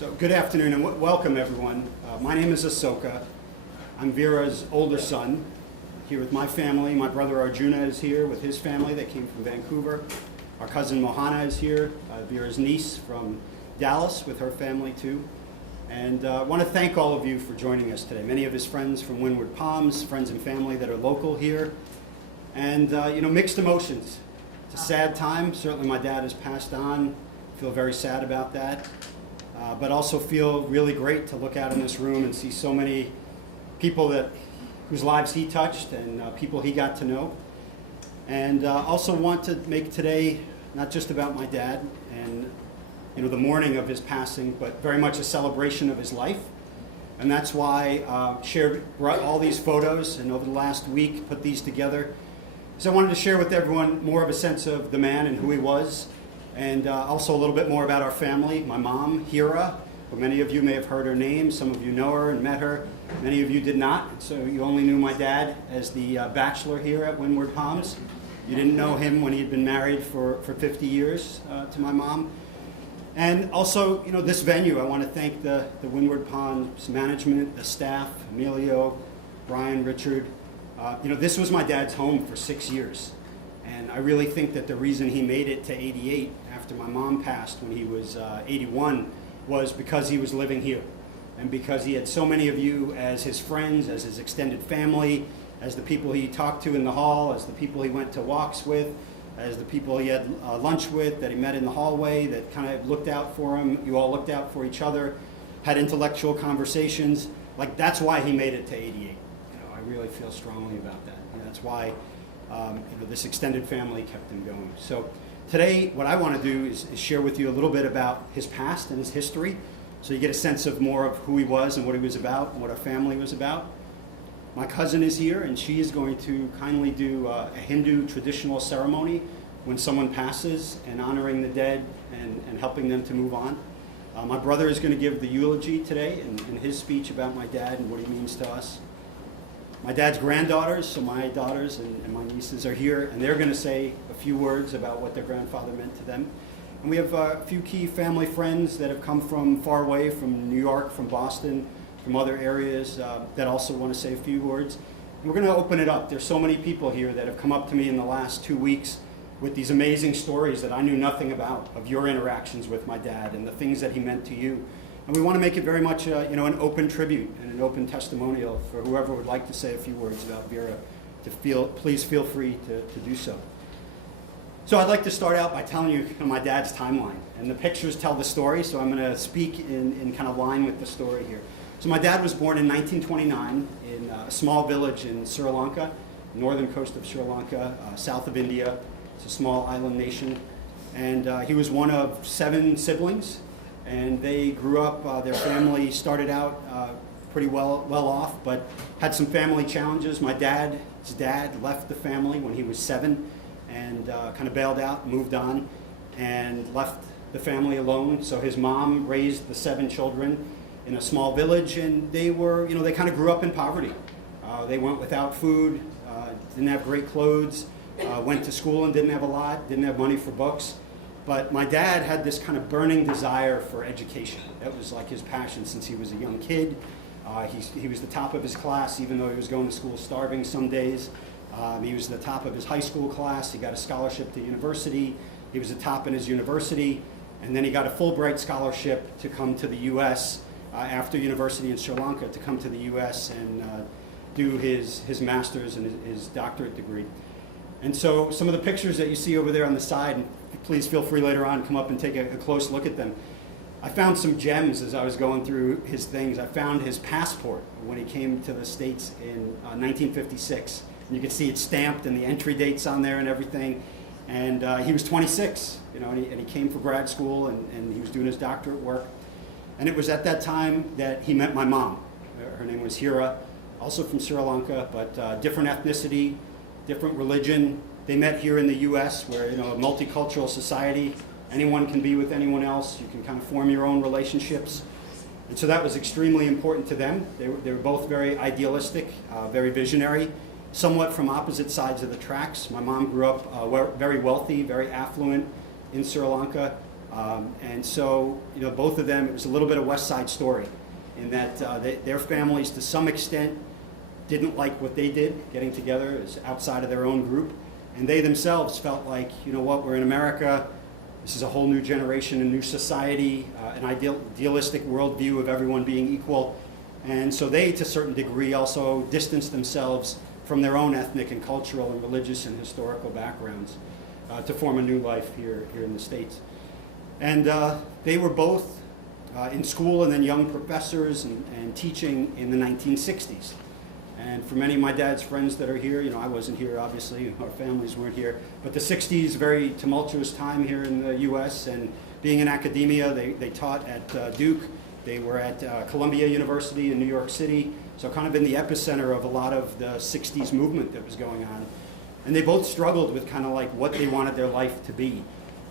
So good afternoon and welcome everyone. My name is Asoka. I'm Veera's older son, here with my family. My brother Arjuna is here with his family. They came from Vancouver. Our cousin Mohana is here, Veera's niece from Dallas with her family too. And I want to thank all of you for joining us today. Many of his friends from Windward Palms, friends and family that are local here. And mixed emotions. It's a sad time. Certainly my dad has passed on. I feel very sad about that. But also feel really great to look out in this room and see so many people whose lives he touched and people he got to know. And also want to make today not just about my dad and the mourning of his passing, but very much a celebration of his life. And that's why I brought all these photos and over the last week put these together. So I wanted to share with everyone more of a sense of the man and who he was. And also a little bit more about our family. My mom, Veera, who many of you may have heard her name. Some of you know her and met her. Many of you did not. So you only knew my dad as the bachelor here at Windward Palms. You didn't know him when he had been married for 50 years to my mom. And also, this venue, I want to thank the Windward Palms management, the staff, Emilio, Brian, Richard. This was my dad's home for 6 years. And I really think that the reason he made it to 88 after my mom passed when he was 81 was because he was living here. And because he had so many of you as his friends, as his extended family, as the people he talked to in the hall, as the people he went to walks with, as the people he had lunch with, that he met in the hallway, that kind of looked out for him. You all looked out for each other, had intellectual conversations. Like, that's why he made it to 88. I really feel strongly about that. And that's why this extended family kept him going. So today, what I want to do is share with you a little bit about his past and his history, so you get a sense of more of who he was and what he was about and what our family was about. My cousin is here, and she is going to kindly do a Hindu traditional ceremony when someone passes and honoring the dead and helping them to move on. My brother is going to give the eulogy today in his speech about my dad and what he means to us. My dad's granddaughters, so my daughters and my nieces are here, and they're going to say a few words about what their grandfather meant to them. And we have a few key family friends that have come from far away, from New York, from Boston, from other areas that also want to say a few words. And we're going to open it up. There's so many people here that have come up to me in the last 2 weeks with these amazing stories that I knew nothing about, of your interactions with my dad and the things that he meant to you. And we want to make it very much an open tribute and an open testimonial for whoever would like to say a few words about Veera. Please feel free to do so. So I'd like to start out by telling you my dad's timeline. And the pictures tell the story, so I'm going to speak in kind of line with the story here. So my dad was born in 1929 in a small village in Sri Lanka, northern coast of Sri Lanka, south of India. It's a small island nation. And he was one of 7 siblings. And they grew up, their family started out pretty well off, but had some family challenges. His dad left the family when he was 7 and kind of bailed out, moved on, and left the family alone. So his mom raised the 7 children in a small village, and they kind of grew up in poverty. They went without food, didn't have great clothes, went to school and didn't have a lot, didn't have money for books. But my dad had this kind of burning desire for education. That was like his passion since he was a young kid. He was the top of his class, even though he was going to school starving some days. He was the top of his high school class. He got a scholarship to university. He was the top in his university. And then he got a Fulbright scholarship to come to the U.S. After university in Sri Lanka, to come to the U.S. and do his master's and his doctorate degree. And so some of the pictures that you see over there on the side, and please feel free later on to come up and take a close look at them. I found some gems as I was going through his things. I found his passport when he came to the States in 1956. And you can see it stamped and the entry dates on there and everything. And he was 26, and he came for grad school and he was doing his doctorate work. And it was at that time that he met my mom. Her name was Veera, also from Sri Lanka, but different ethnicity, different religion. They met here in the U.S., where a multicultural society, anyone can be with anyone else. You can kind of form your own relationships, and so that was extremely important to them. They were both very idealistic, very visionary, somewhat from opposite sides of the tracks. My mom grew up very wealthy, very affluent in Sri Lanka. And so, both of them, it was a little bit of West Side Story in that their families, to some extent, didn't like what they did, getting together as outside of their own group. And they themselves felt like, we're in America. This is a whole new generation, a new society, an idealistic worldview of everyone being equal. And so they, to a certain degree, also distanced themselves from their own ethnic and cultural and religious and historical backgrounds to form a new life here in the States. And they were both in school and then young professors and teaching in the 1960s. And for many of my dad's friends that are here, I wasn't here, obviously, our families weren't here, but the 60s, very tumultuous time here in the US, and being in academia, they taught at Duke, they were at Columbia University in New York City, so kind of in the epicenter of a lot of the 60s movement that was going on. And they both struggled with kind of like what they wanted their life to be.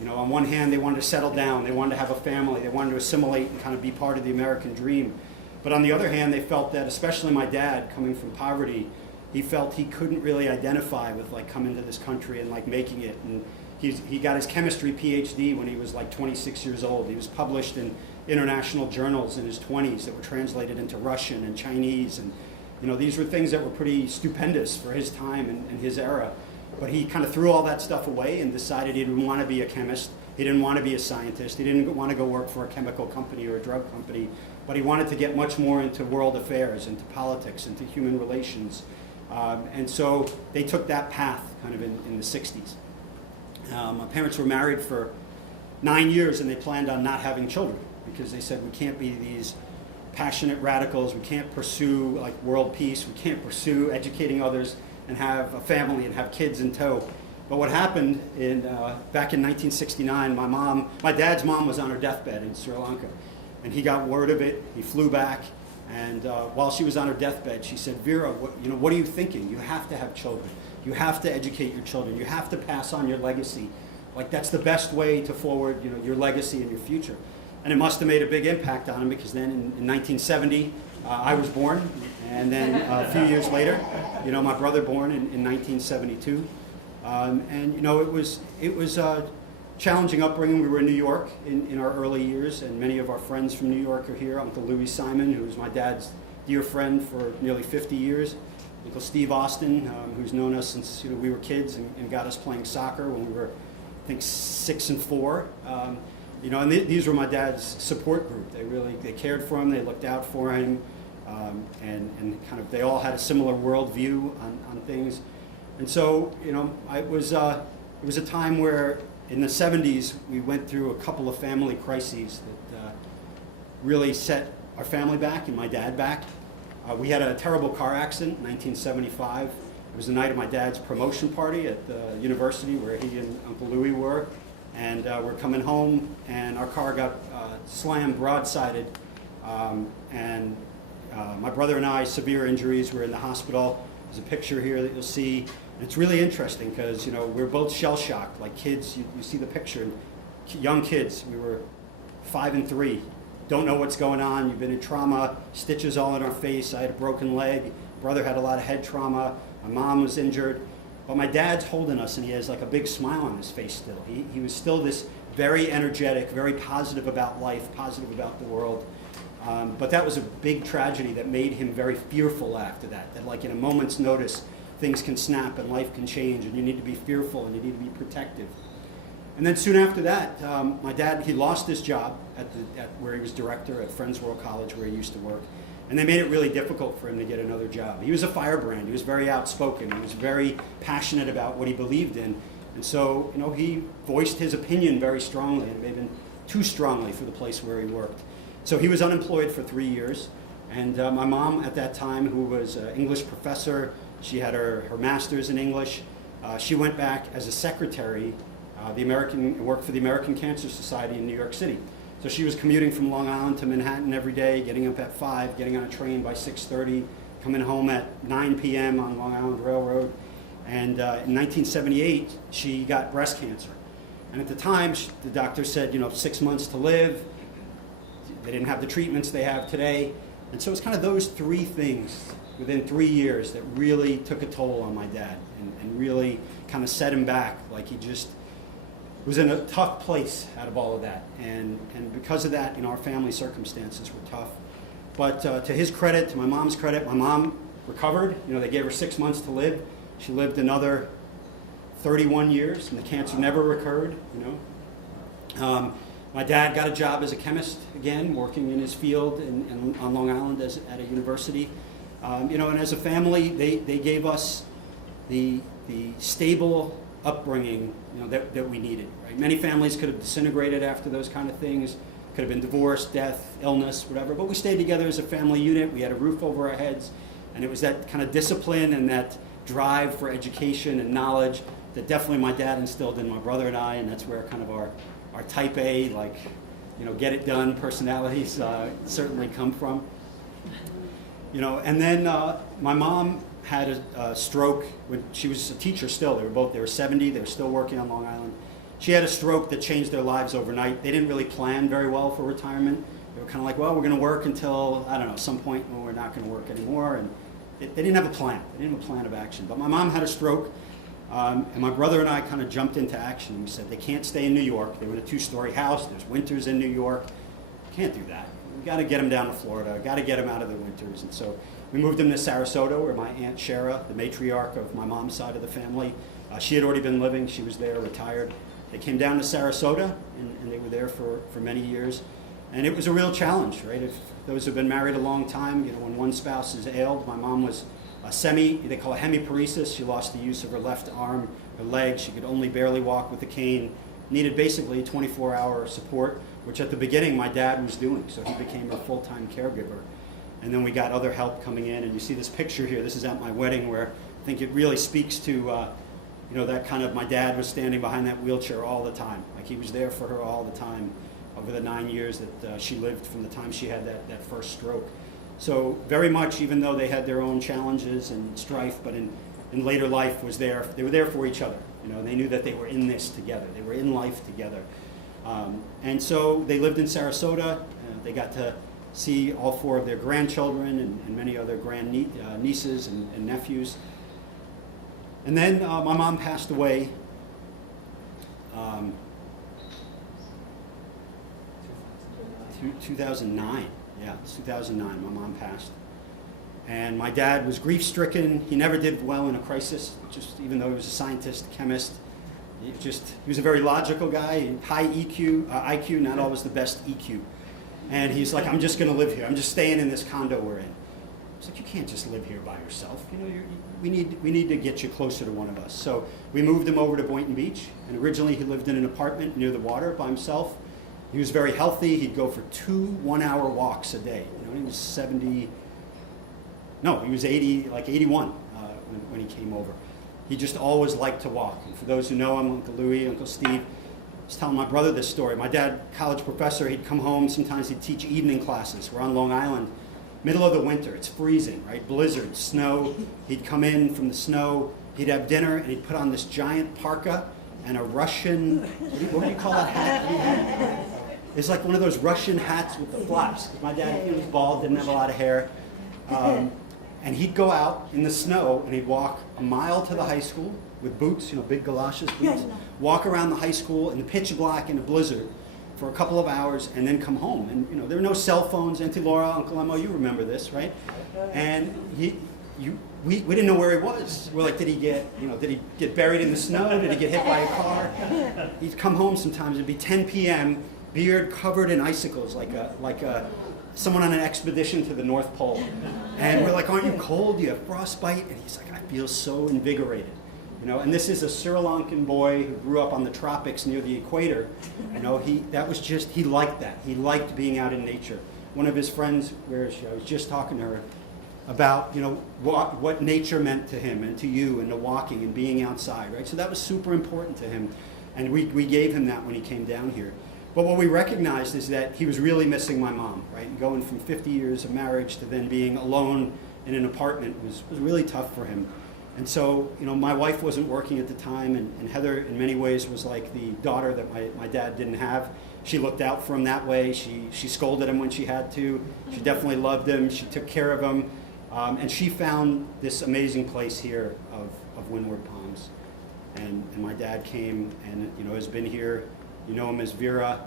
On one hand, they wanted to settle down, they wanted to have a family, they wanted to assimilate and kind of be part of the American dream. But on the other hand, they felt that, especially my dad, coming from poverty, he felt he couldn't really identify with like coming to this country and like making it. And he got his chemistry PhD when he was like 26 years old. He was published in international journals in his 20s that were translated into Russian and Chinese. And these were things that were pretty stupendous for his time and his era. But he kind of threw all that stuff away and decided he didn't want to be a chemist. He didn't want to be a scientist. He didn't want to go work for a chemical company or a drug company. But he wanted to get much more into world affairs, into politics, into human relations. And so they took that path kind of in the 60s. My parents were married for 9 years, and they planned on not having children because they said we can't be these passionate radicals. We can't pursue like world peace. We can't pursue educating others and have a family and have kids in tow. But what happened back in 1969, my dad's mom was on her deathbed in Sri Lanka. And he got word of it. He flew back, and while she was on her deathbed, she said, "Veera, what are you thinking? You have to have children. You have to educate your children. You have to pass on your legacy. Like that's the best way to forward, your legacy and your future." And it must have made a big impact on him because then in 1970, I was born, and then a few years later, my brother born in 1972, and it was challenging upbringing. We were in New York in our early years, and many of our friends from New York are here. Uncle Louis Simon, who was my dad's dear friend for nearly 50 years. Uncle Steve Austin, who's known us since we were kids and got us playing soccer when we were, I think, 6 and 4. And these were my dad's support group. They cared for him, they looked out for him, and kind of they all had a similar worldview on things. And so, it was a time where in the 70s, we went through a couple of family crises that really set our family back and my dad back. We had a terrible car accident in 1975. It was the night of my dad's promotion party at the university where he and Uncle Louis were. And we're coming home, and our car got slammed broadsided. And my brother and I, severe injuries, were in the hospital. There's a picture here that you'll see. It's really interesting because, we're both shell-shocked, like kids. You see the picture, young kids. We were 5 and 3, don't know what's going on. You've been in trauma, stitches all in our face. I had a broken leg. Brother had a lot of head trauma. My mom was injured. But my dad's holding us, and he has like a big smile on his face still. He was still this very energetic, very positive about life, positive about the world. But that was a big tragedy that made him very fearful after that. That like in a moment's notice, things can snap and life can change, and you need to be fearful and you need to be protective. And then soon after that, my dad, he lost his job at where he was director at Friends World College where he used to work. And they made it really difficult for him to get another job. He was a firebrand. He was very outspoken. He was very passionate about what he believed in. And so, he voiced his opinion very strongly, and maybe too strongly for the place where he worked. So he was unemployed for 3 years. And my mom at that time, who was an English professor, she had her master's in English. She went back as a secretary, worked for the American Cancer Society in New York City. So she was commuting from Long Island to Manhattan every day, getting up at 5, getting on a train by 6:30, coming home at 9 p.m. on Long Island Railroad. And in 1978, she got breast cancer. And at the time, the doctor said, 6 months to live. They didn't have the treatments they have today. And so it's kind of those 3 things within 3 years that really took a toll on my dad and really kind of set him back. Like he just was in a tough place out of all of that. And because of that, our family circumstances were tough. But to his credit, to my mom's credit, my mom recovered. They gave her 6 months to live. She lived another 31 years, and the cancer never recurred. My dad got a job as a chemist again, working in his field on Long Island at a university. And as a family, they gave us the stable upbringing that we needed. Right? Many families could have disintegrated after those kind of things. Could have been divorce, death, illness, whatever. But we stayed together as a family unit. We had a roof over our heads, and it was that kind of discipline and that drive for education and knowledge that definitely my dad instilled in my brother and I, and that's where kind of our type A, get it done personalities certainly come from. And then my mom had a stroke when she was a teacher still. They were 70, they were still working on Long Island. She had a stroke that changed their lives overnight. They didn't really plan very well for retirement. They were kind of like, well, we're going to work until, I don't know, some point when we're not going to work anymore. And they didn't have a plan. They didn't have a plan of action. But my mom had a stroke. And my brother and I kind of jumped into action. We said they can't stay in New York. They were in a 2-story house. There's winters in New York. Can't do that. We got to get them down to Florida. Got to get them out of the winters. And so we moved them to Sarasota, where my Aunt Shara, the matriarch of my mom's side of the family, she had already been living. She was there, retired. They came down to Sarasota, and they were there for many years. And it was a real challenge, right? If those who've been married a long time, when one spouse is ailed, my mom was they call it hemiparesis. She lost the use of her left arm, her leg. She could only barely walk with a cane. Needed basically 24-hour support, which at the beginning my dad was doing. So he became her full-time caregiver. And then we got other help coming in. And you see this picture here. This is at my wedding, where I think it really speaks to, that kind of, my dad was standing behind that wheelchair all the time. Like he was there for her all the time over the 9 years that she lived from the time she had that first stroke. So very much, even though they had their own challenges and strife, but in later life they were there for each other. They knew that they were in this together. They were in life together. And so they lived in Sarasota. They got to see all 4 of their grandchildren and many other nieces and nephews. And then my mom passed away 2009. Yeah, it's 2009, my mom passed. And my dad was grief-stricken. He never did well in a crisis, just even though he was a scientist, chemist. He was a very logical guy, high IQ, not always the best EQ. And he's like, I'm just going to live here. I'm just staying in this condo we're in. It's like, you can't just live here by yourself. We need to get you closer to one of us. So we moved him over to Boynton Beach. And originally he lived in an apartment near the water by himself. He was very healthy. He'd go for 2 one-hour walks a day. He was 70. No, he was 80, like 81 when he came over. He just always liked to walk. And for those who know him, Uncle Louie, Uncle Steve, I was telling my brother this story. My dad, college professor, he'd come home. Sometimes he'd teach evening classes. We're on Long Island, middle of the winter. It's freezing, right? Blizzard, snow. He'd come in from the snow. He'd have dinner, and he'd put on this giant parka and a Russian, what do you call that hat? It's like one of those Russian hats with the flaps. My dad, he was bald, didn't have a lot of hair. And he'd go out in the snow and he'd walk a mile to the high school with boots, big galoshes boots, walk around the high school in the pitch black in a blizzard for a couple of hours and then come home. And there were no cell phones. Auntie Laura, Uncle Emmo, you remember this, right? And we didn't know where he was. We're like, did he get buried in the snow? Did he get hit by a car? He'd come home sometimes. It'd be 10 p.m., beard covered in icicles, like someone on an expedition to the North Pole. And we're like, aren't you cold? Do you have frostbite? And he's like, I feel so invigorated. And this is a Sri Lankan boy who grew up on the tropics near the equator. He liked that. He liked being out in nature. One of his friends, I was just talking to her about, what nature meant to him and to you and the walking and being outside, right? So that was super important to him. And we gave him that when he came down here. But what we recognized is that he was really missing my mom, right? And going from 50 years of marriage to then being alone in an apartment was really tough for him. And so, my wife wasn't working at the time, and Heather in many ways was like the daughter that my dad didn't have. She looked out for him that way. She scolded him when she had to. She definitely loved him. She took care of him. And she found this amazing place here of Windward Palms. and my dad came and, has been here. You know him as Veera.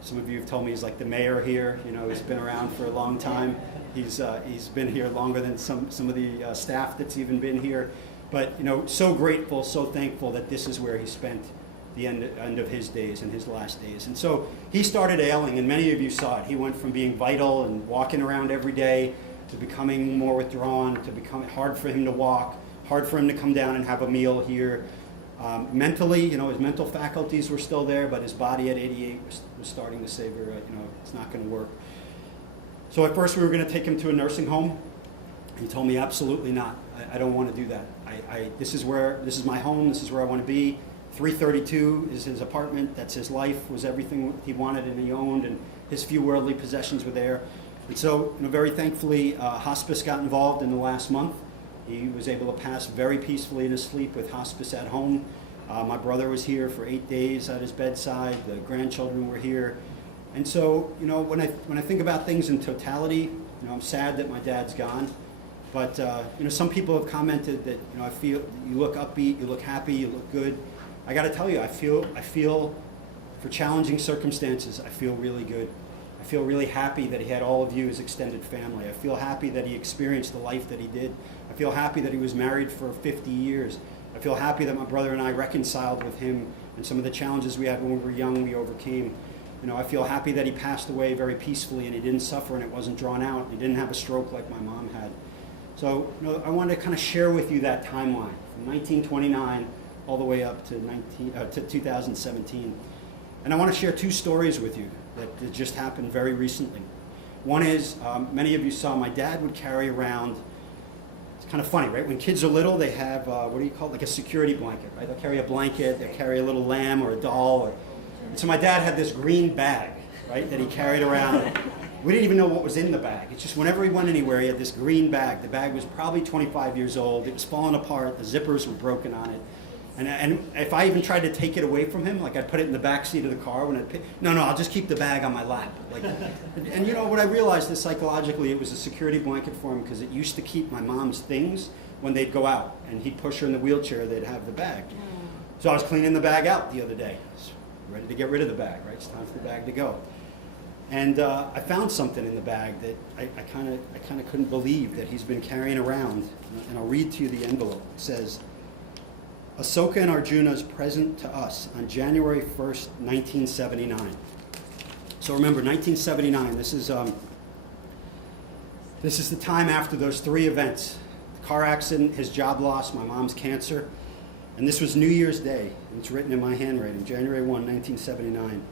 Some of you have told me he's like the mayor here. He's been around for a long time. He's been here longer than some of the staff that's even been here. But, so grateful, so thankful that this is where he spent the end of his days and his last days. And so he started ailing, and many of you saw it. He went from being vital and walking around every day to becoming more withdrawn, to becoming hard for him to walk, hard for him to come down and have a meal here. Mentally, his mental faculties were still there, but his body at 88 was starting to say, Veera, it's not going to work. So at first we were going to take him to a nursing home. He told me, absolutely not. I don't want to do that. This is my home. This is where I want to be. 332 is his apartment. That's his life. Was everything he wanted and he owned, and his few worldly possessions were there. And so, very thankfully, hospice got involved in the last month. He was able to pass very peacefully in his sleep with hospice at home. My brother was here for 8 days at his bedside. The grandchildren were here. And so, when I think about things in totality, I'm sad that my dad's gone. But, some people have commented that, I feel you look upbeat, you look happy, you look good. I got to tell you, I feel for challenging circumstances, I feel really good. I feel really happy that he had all of you as extended family. I feel happy that he experienced the life that he did. I feel happy that he was married for 50 years. I feel happy that my brother and I reconciled with him, and some of the challenges we had when we were young, we overcame. I feel happy that he passed away very peacefully and he didn't suffer and it wasn't drawn out. He didn't have a stroke like my mom had. So, I wanted to kind of share with you that timeline from 1929 all the way up to 2017. And I want to share two stories with you that just happened very recently. One is, many of you saw my dad would carry around, it's kind of funny, right? When kids are little, they have, what do you call it, like a security blanket, right? They'll carry a blanket, they'll carry a little lamb or a doll. And so my dad had this green bag, right, that he carried around. We didn't even know what was in the bag. It's just whenever he went anywhere, he had this green bag. The bag was probably 25 years old. It was falling apart. The zippers were broken on it. And if I even tried to take it away from him, like I'd put it in the back seat of the car when no, I'll just keep the bag on my lap. And what I realized is psychologically it was a security blanket for him because it used to keep my mom's things when they'd go out and he'd push her in the wheelchair, they'd have the bag. So I was cleaning the bag out the other day. I was ready to get rid of the bag, right? It's time for the bag to go. And I found something in the bag that I kind of couldn't believe that he's been carrying around. And I'll read to you the envelope. It says, Ahsoka and Arjuna's present to us on January 1st, 1979. So remember, 1979, this is the time after those three events. The car accident, his job loss, my mom's cancer. And this was New Year's Day. And it's written in my handwriting, January 1, 1979.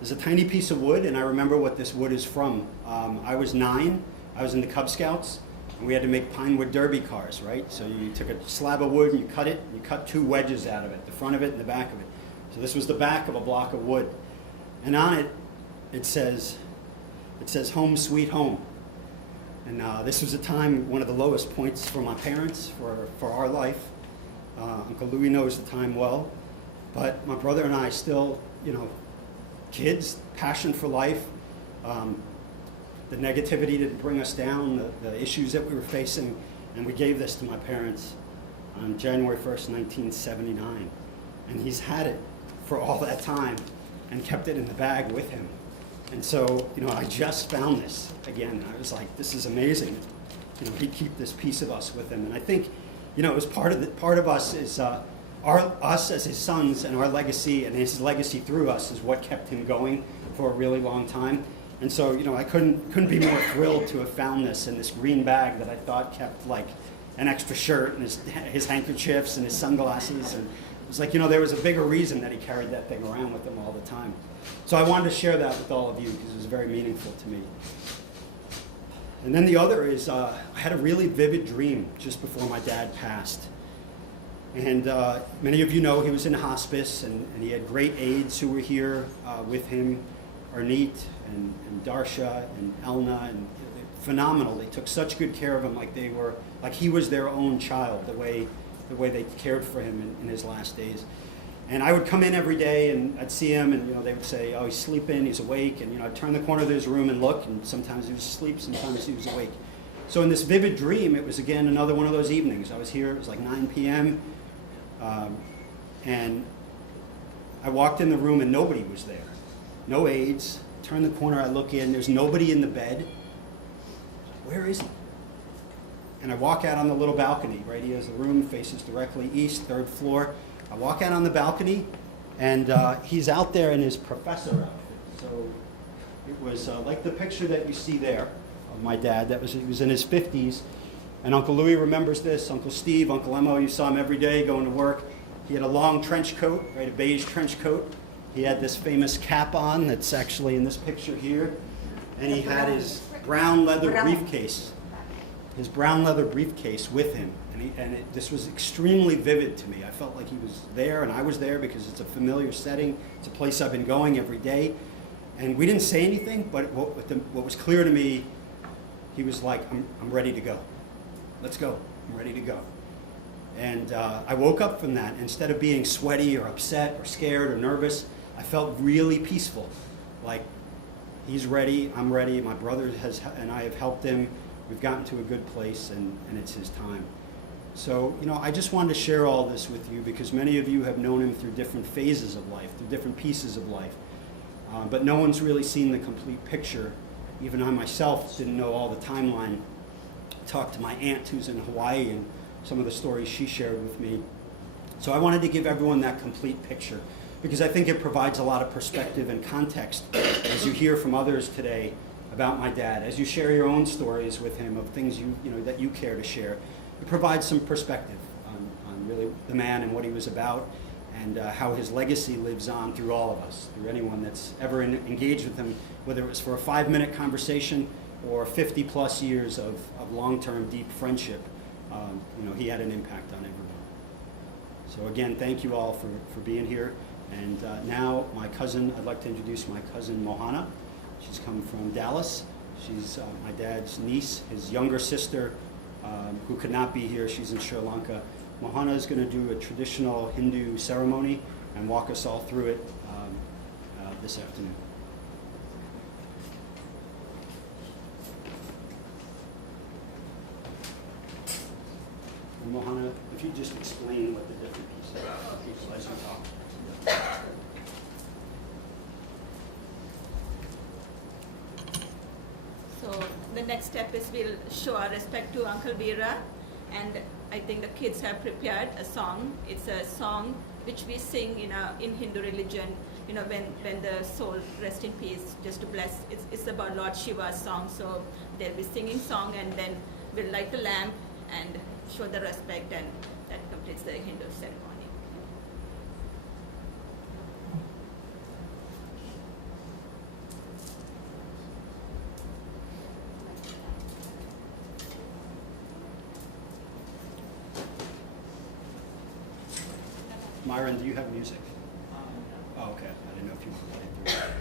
There's a tiny piece of wood, and I remember what this wood is from. I was 9. I was in the Cub Scouts. And we had to make pine wood derby cars, right? So you took a slab of wood and you cut it, and you cut 2 wedges out of it, the front of it and the back of it. So this was the back of a block of wood. And on it, it says home sweet home. And this was a time, one of the lowest points for my parents, for our life. Uncle Louis knows the time well. But my brother and I still, kids, passion for life. The negativity didn't bring us down, the issues that we were facing, and we gave this to my parents on January 1st, 1979. And he's had it for all that time and kept it in the bag with him. And so, I just found this again. I was like, this is amazing. He'd keep this piece of us with him. And I think, it was part of us is us as his sons, and our legacy and his legacy through us is what kept him going for a really long time. And so, I couldn't be more thrilled to have found this in this green bag that I thought kept like an extra shirt and his handkerchiefs and his sunglasses. And it was like, there was a bigger reason that he carried that thing around with him all the time. So I wanted to share that with all of you because it was very meaningful to me. And then the other is I had a really vivid dream just before my dad passed. And many of you know he was in hospice, and he had great aides who were here with him, Arneet and Darsha and Elna, and phenomenal. They took such good care of him, like he was their own child, the way they cared for him in his last days. And I would come in every day and I'd see him, and they would say, "Oh, he's sleeping, he's awake." And I'd turn the corner of his room and look, and sometimes he was asleep, sometimes he was awake. So in this vivid dream, it was again another one of those evenings. I was here, it was like 9 p.m. And I walked in the room and nobody was there. No aides. Turn the corner, I look in, there's nobody in the bed. Where is he? And I walk out on the little balcony. Right here is the room, faces directly east, 3rd floor. I walk out on the balcony, and he's out there in his professor outfit. So it was like the picture that you see there of my dad. He was in his 50s. And Uncle Louis remembers this, Uncle Steve, Uncle Emmo, you saw him every day going to work. He had a long trench coat, right, a beige trench coat. He had this famous cap on that's actually in this picture here. And he had his brown leather briefcase. His brown leather briefcase with him. This was extremely vivid to me. I felt like he was there and I was there because it's a familiar setting. It's a place I've been going every day. And we didn't say anything, but what was clear to me, he was like, I'm ready to go. Let's go. I'm ready to go. And I woke up from that. Instead of being sweaty or upset or scared or nervous, I felt really peaceful. Like, he's ready, I'm ready, my brother and I have helped him. We've gotten to a good place, and it's his time. So, I just wanted to share all this with you because many of you have known him through different phases of life, through different pieces of life. But no one's really seen the complete picture. Even I myself didn't know all the timeline. Talked to my aunt who's in Hawaii and some of the stories she shared with me. So I wanted to give everyone that complete picture because I think it provides a lot of perspective and context as you hear from others today about my dad, as you share your own stories with him of things that you care to share. It provides some perspective on really the man and what he was about and how his legacy lives on through all of us, through anyone that's ever engaged with him, whether it was for a 5-minute conversation or 50 plus years of long-term deep friendship. He had an impact on everyone. So again, thank you all for being here. And now I'd like to introduce my cousin Mohana. She's come from Dallas. She's my dad's niece, his younger sister, who could not be here. She's in Sri Lanka. Mohana is going to do a traditional Hindu ceremony and walk us all through it this afternoon. And Mohana, if you just explain what the different pieces are as you talk. So the next step is we'll show our respect to Uncle Veera, and I think the kids have prepared a song. It's a song which we sing in Hindu religion, when the soul rests in peace, just to bless. It's about Lord Shiva's song, so they'll be singing song, and then we'll light the lamp and show the respect, and that completes the Hindu ceremony. Myron, do you have music? Oh, okay. I didn't know if you want to play through it.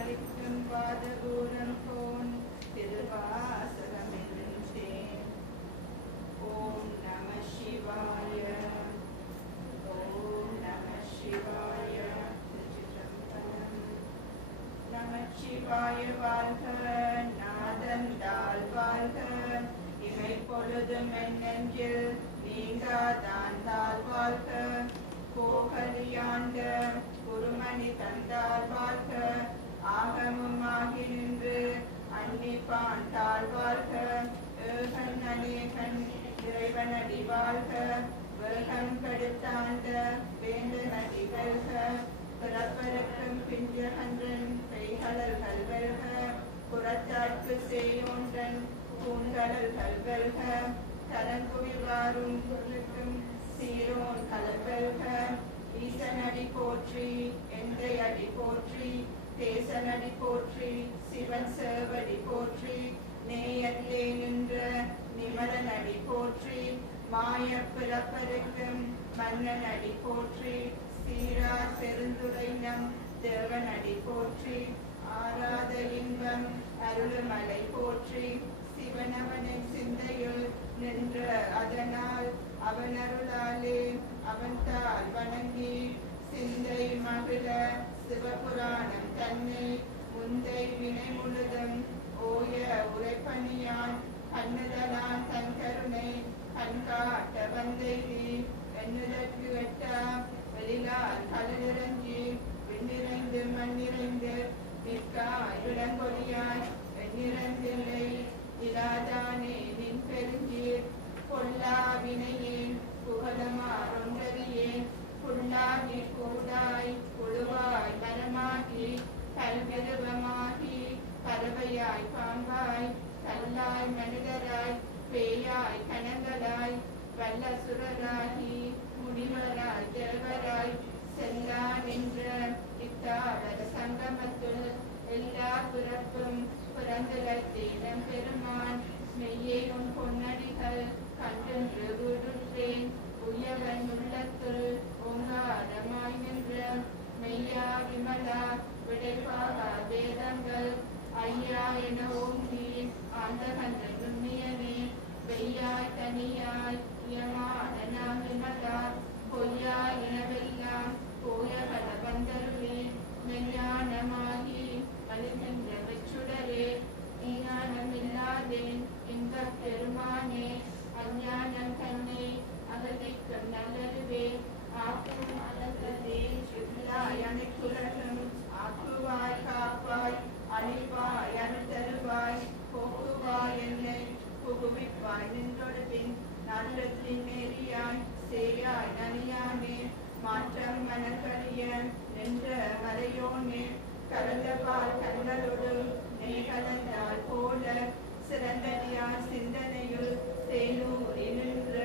அளிக்கும் பாதபூரம் phone Thiruvasagam என்றேன். ஓம் நம சிவாய. ஓம் நம சிவாய. திருச்சிற்றம்பலம். நமச்சிவாய வாழ்க, நாதன் தாழ் வாழ்க, இமை பொழுதும் என் நெஞ்சில் நீங்காதான் தாழ் வாழ்க, கோகலியாண்ட குருமணி தந்தாள் வாழ்க, ஆகமும் ஆகி நின்று அன்னிப்பான் தாழ் வாழ்க, ஏகன் அநேகன் இறைவனடி வாழ்க, வேகம் கெடுத்தாண்ட வேந்தனடி வெல்க, பிறப்பருக்கும் பிஞ்சகன்றன் கைகளல்கள் வெல்க, புறத்தாட்கு செய்யொன்றன் பூங்கடல்கள் வெல்க, கலங்குவிவாரும் பொருளுக்கும் சீரோன் கலல் வெல்க, ஈசனடி போற்றி எந்தை அடி போற்றி, தேசனடி போற்றி சிவன் சேவடி போற்றி, நேயத்திலே நின்ற நிமலனடி போற்றி, மாய பிறப்பருக்கும் மன்னன் அடி போற்றி, சீரா பெருந்துரைனம் தேவனடி போற்றி, ஆராத இன்பம் அருளுமலை போற்றி, சிவனவனின் சிந்தையுள் நின்ற அதனால் அவன் அருளாலே அவன்தால் வணங்கி சிந்தை மகிழ சிவபுராணம் தன்னை முந்தை வினை முழுதும் ஓய உரைப்பணியான் கண்ணுதலான் தன் கருணை கண்காட்ட வந்தெய்தி எண்ணுதற்கு வெட்டா வெளிலால் கடலிறங்கி விண்ணிறைந்து மண்ணிறைந்து நிற்காய் விளங்கொழியாய் எண்ணிறந்தில்லை இலாதானே நின் பெருங்கீர் பொல்லா வினையேன் புகழமாறொன்றறியேன் புல்லாகி கூடாய் புழுவாய் மரமாகி கல்வெருவமாகி பறவையாய் பாம்பாய் கல்லாய் மனிதராய் பேயாய் கணங்களாய் வல்லசுரராகி முனிவராய் தேவராய் செல்லா நின்ற இத்தாவர சங்கமத்துள் எல்லா பிறப்பும் பிறந்தலத்தீனம் பெருமான் மெய்யே உன் பொன்னடிகள் கண்டென்று விடுற்றேன் உயவன் உள்ளத்துள் ஓங்காரமாய் நின்ற மெய்யா விமலா விடைபாக வேதங்கள் ஐயா என ஓங்கி ஆண்டகன்ற நுண்ணியனே வெய்யாய் தனியாய் யமான நாம் விமலா பொய்யாய் எனவெல்லாம் போயகல வந்தருளே மெய்ஞானமாகி அழிகின்ற வெச்சுடரே ஞானமில்லாதேன் இன்பப் பெருமானே அஞ்ஞானம் தன்னை அகதிக்கும் நல்லதுவே ஆக்கும் அழகதே சில்லாய் அனைத்துலகம் ஆக்குவாய் காப்பாய் அழிவாய் அனுத்தருவாய் போக்குவாய் என்னை புகுவிப்பாய் நின்றொடுப்பின் நல்லத்தின் நெறியாய் சேயாய் நனியானே மாற்றம் மனக்கறிய நின்ற மறையோனே கலந்தபால் கண்களோடு நெய்கலந்தால் போல சிறந்தடியார் சிந்தனையுள் தேனூரி நின்ற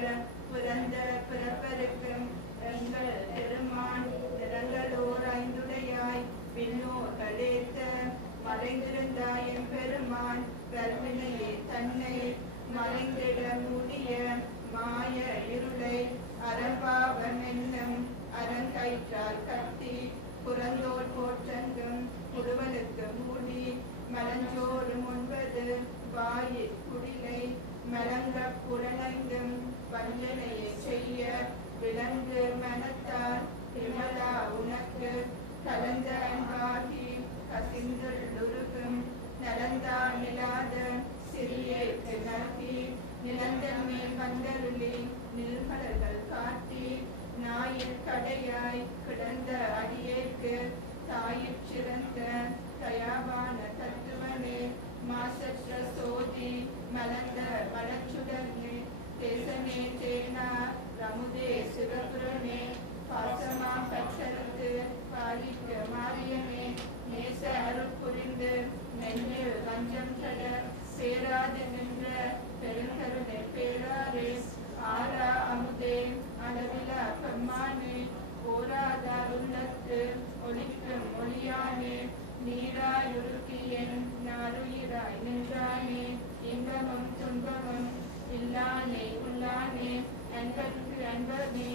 பிறந்த பிறப்பருக்கும் எங்கள் பெருமான் நிறங்களோர் ஐந்துடையாய் விண்ணோர்களேத்த மறைந்திருந்தாய் எம் பெருமான் கர்வினையே தன்னை மறைந்திட முடிய மாய இருளை அறம்பாவம் என்னும் அறங்கயிற்றால் கட்டி புறந்தோர் போற்றங்கும் புடுவலுக்கு மூடி மலஞ்சோறும் 9 வாயிற் குடிலை மலங்க புலனைந்தும் வஞ்சனையை செய்ய விலங்கு மனத்தால் விமலா உனக்கு கலந்த அன்பாகி கசிந்துள்ளுருகும் நலந்தா நிலாத சிறியை நல்கி நிலந்தன் மேல் வந்தருளி நில்கடல்கள் காட்டி நாயிற் கடையாய் கிடந்த அடியேற்கு தாயிற் சிறந்த தயாவான தத்துவனே மாசற்ற சோதி மலர்ந்த மலச்சுடனே தேசமே தேனா ரமுதே சிவபுரனே பாசமா கற்றறுத்து பாலிக்க மாரியமே நேச அருள் புரிந்து நெஞ்சில் வஞ்சம் கட சேராது நின்ற பெருங்கருணை பேராரே ஆரா அமுதே அளவிலா பெம்மானே ஓராதா உள்ளத்து ஒளிக்கும் ஒளியானே நீராயுருக்கியன் நாருயிராய் நின்றானே இன்பமும் துன்பமும் இல்லானே உள்ளானே அன்பர்க்கு அன்பனே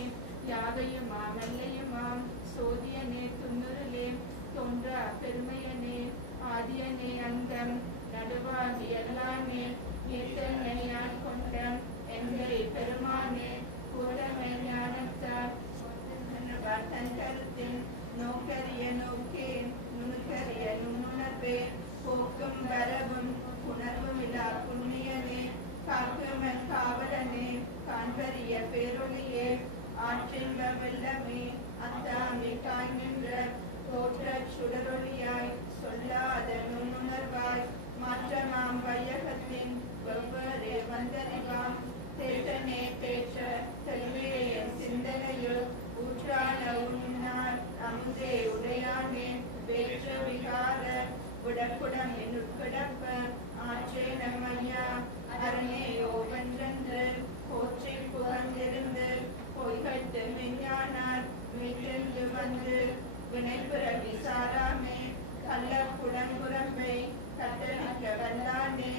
யாவையுமாம் நல்லையுமாம் சோதியனே துன்னுருளே தோன்றா பெருமையனே ஈசனை நான் கொண்ட எங்களை பெருமானே கூடமை ஞானத்தார் தன் கருத்தின் நோக்கரிய நோக்கேன் நுணுக்கரிய நுண்ணுணர்வே போக்கும் வரவும் உணர்வும் இல்லா புண்ணியனே காக்குமன் காவலனே காண்பரிய பேரொழியே ஆற்றின்ப வெள்ளமே அத்தாமி காய்கின்ற தோற்றச் சுடரொளியாய் சொல்லாத நுண்ணுணர்வாய் மாற்றமாம் வையகத்தின் வெவ்வேறு வந்தறிவாம் தேற்றனே தேற்ற தெளிவே என் சிந்தனையுள் ஊற்றான உன்னார் அமுதே உடையானே வேற்ற விகார உடக்குடம் உட்கிடப்ப ஆற்றே நம்மையா அரணையோ வென்றென்று போற்றி புகழ்ந்திருந்து பொய்கட்டு மெஞ்ஞானார் மீட்டென்று வந்து வினைபுற விசாராமே கள்ள குடங்குரம்பை கட்டளிக்க வல்லானே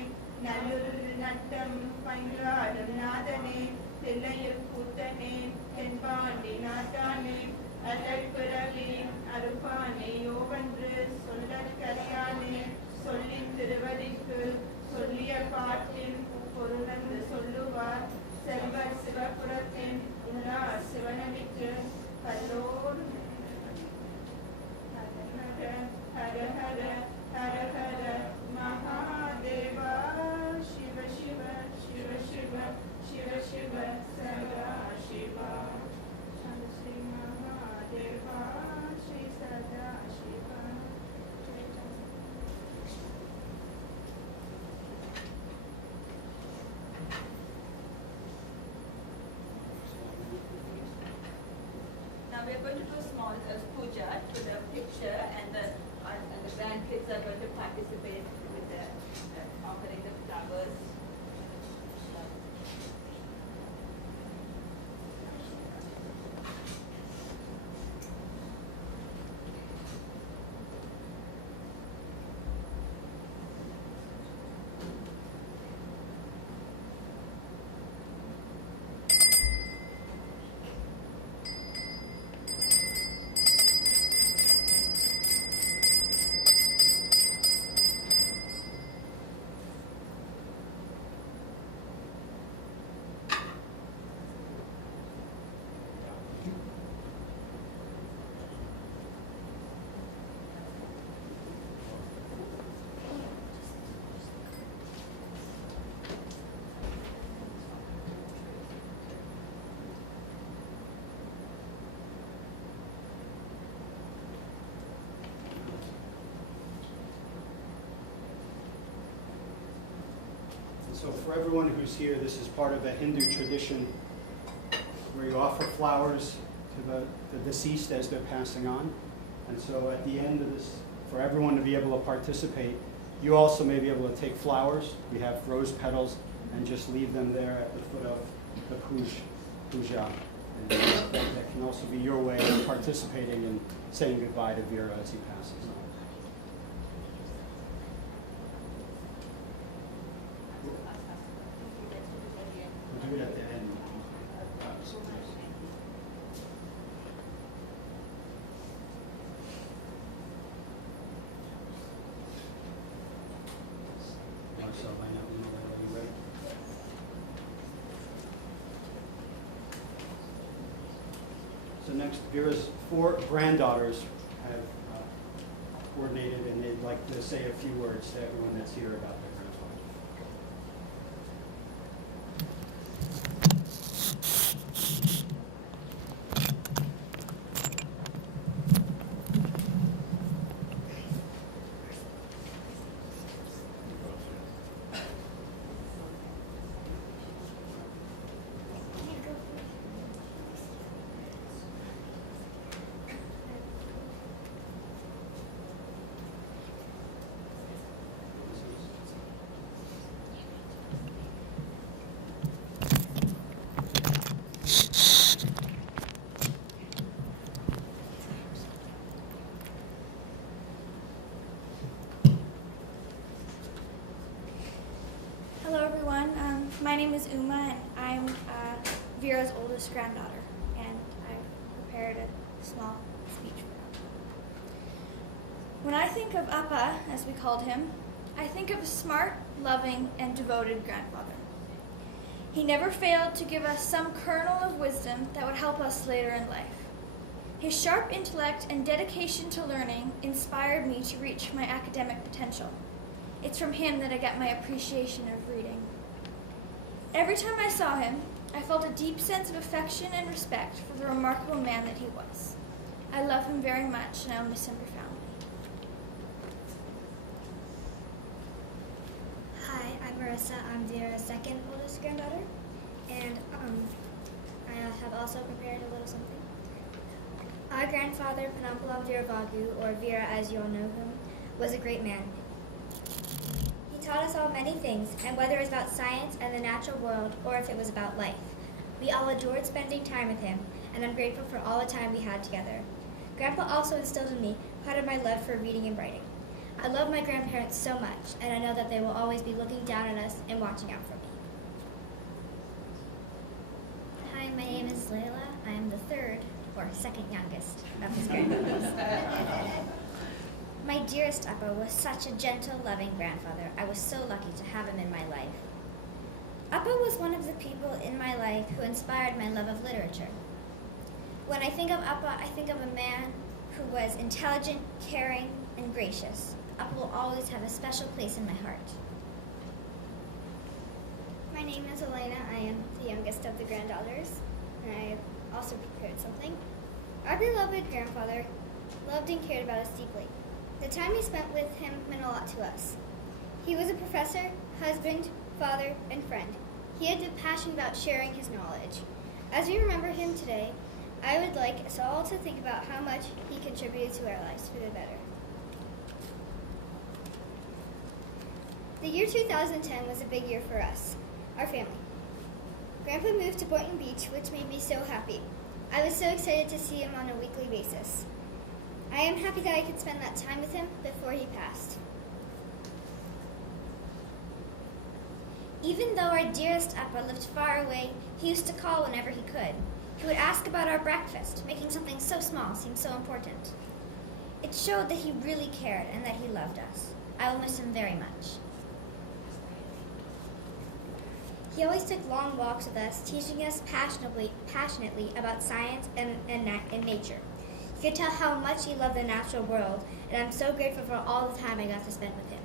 நல்லுரு நட்டம் பங்காடும் நாதனே தில்லையில் கூத்தனே தென்பாண்டி நாட்டானே அழற்பிறவி அருப்பானே யோவென்று சொல்லக் கரையானே சொல்லின் திருவடிக்கு சொல்லிய பாட்டின் பொருளந்து சொல்லுவார் செல்வர் சிவபுரத்தின் உள்ளார் சிவனடிக்கு கல்லோர் ஹர ஹர ஹர ஹர மகாதேவா சிவ சிவ சிவ சிவ சிவ சிவ சதா சிவா ஸ்ரீ மகாதேவா ஸ்ரீ சதா Siva. Now we are going to do a small puja to the picture, and the grandkids are going to participate with the offering the flowers. So for everyone who's here, this is part of a Hindu tradition where you offer flowers to the deceased as they're passing on. And so at the end of this, for everyone to be able to participate, you also may be able to take flowers. We have rose petals and just leave them there at the foot of the puja. And that can also be your way of participating and saying goodbye to Veera as he passes on. We'll do it at the end. Marcel, line up, you know, are you ready? So next, Veera's 4 granddaughters have coordinated, and they'd like to say a few words to everyone that's here about their grandfather. Hello everyone, my name is Uma and I'm Veera's oldest granddaughter, and I've prepared a small speech for her. When I think of Appa, as we called him, I think of a smart, loving, and devoted grandfather. He never failed to give us some kernel of wisdom that would help us later in life. His sharp intellect and dedication to learning inspired me to reach my academic potential. It's from him that I get my appreciation of reading. Every time I saw him, I felt a deep sense of affection and respect for the remarkable man that he was. I love him very much, and I'll miss him profoundly. Hi, I'm Marissa. I'm Veera's second oldest granddaughter, and I have also prepared a little something. Our grandfather, Penampala Veeravagu, or Veera as you all know him, was a great man. He taught us all many things, and whether it was about science and the natural world, or if it was about life, we all adored spending time with him, and I'm grateful for all the time we had together. Grandpa also instilled in me part of my love for reading and writing. I love my grandparents so much, and I know that they will always be looking down at us and watching out for me. Hi, my name is Layla. I am the third, or second youngest, of his granddaughters. My dearest Appa was such a gentle, loving grandfather. I was so lucky to have him in my life. Appa was one of the people in my life who inspired my love of literature. When I think of Appa, I think of a man who was intelligent, caring, and gracious. Appa will always have a special place in my heart. My name is Elena. I am the youngest of the granddaughters, and I also prepared something. Our beloved grandfather loved and cared about us deeply. The time we spent with him meant a lot to us. He was a professor, husband, father, and friend. He had a passion about sharing his knowledge. As we remember him today, I would like us all to think about how much he contributed to our lives for the better. The year 2010 was a big year for us, our family. Grandpa moved to Boynton Beach, which made me so happy. I was so excited to see him on a weekly basis. I am happy that I could spend that time with him before he passed. Even though our dearest Appa lived far away, he used to call whenever he could. He would ask about our breakfast, making something so small seem so important. It showed that he really cared and that he loved us. I will miss him very much. He always took long walks with us, teaching us passionately about science and nature. You could tell how much he loved the natural world, and I'm so grateful for all the time I got to spend with him.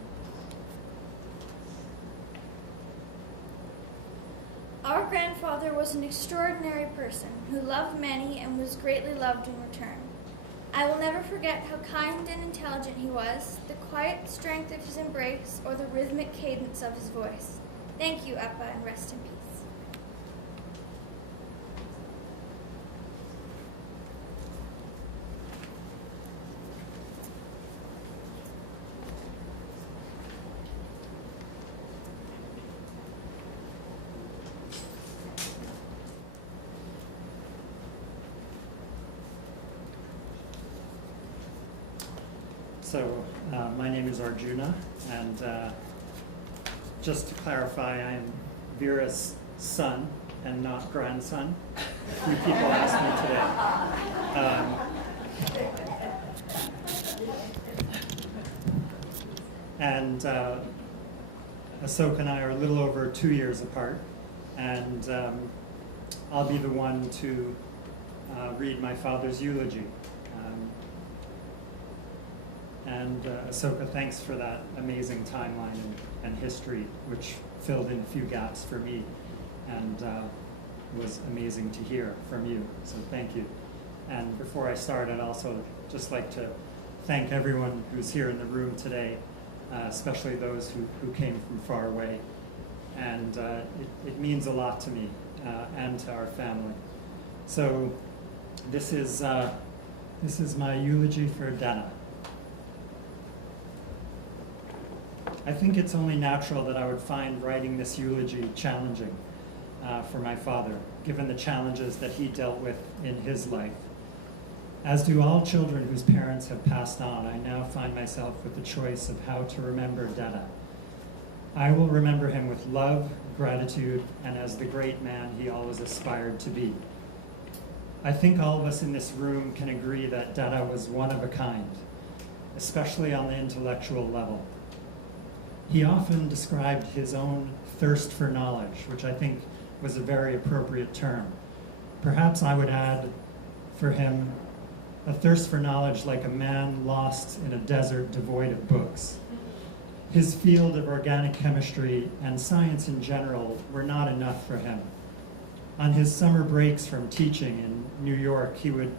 Our grandfather was an extraordinary person who loved many and was greatly loved in return. I will never forget how kind and intelligent he was, the quiet strength of his embrace, or the rhythmic cadence of his voice. Thank you, Appa, and rest in peace. So, my name is Arjuna, and just to clarify, I am Veera's son and not grandson. A few people asked me today. And Ahsoka and I are a little over 2 years apart, and I'll be the one to read my father's eulogy. And Ahsoka, thanks for that amazing timeline and history, which filled in a few gaps for me and was amazing to hear from you. So thank you. And before I start, I'd also just like to thank everyone who's here in the room today, especially those who came from far away. And it means a lot to me and to our family. So this is my eulogy for Dana. I think it's only natural that I would find writing this eulogy challenging for my father, given the challenges that he dealt with in his life. As do all children whose parents have passed on, I now find myself with the choice of how to remember Dana. I will remember him with love, gratitude, and as the great man he always aspired to be. I think all of us in this room can agree that Dana was one of a kind, especially on the intellectual level. He often described his own thirst for knowledge, which I think was a very appropriate term. Perhaps I would add for him a thirst for knowledge like a man lost in a desert devoid of books. His field of organic chemistry and science in general were not enough for him. On his summer breaks from teaching in New York, he would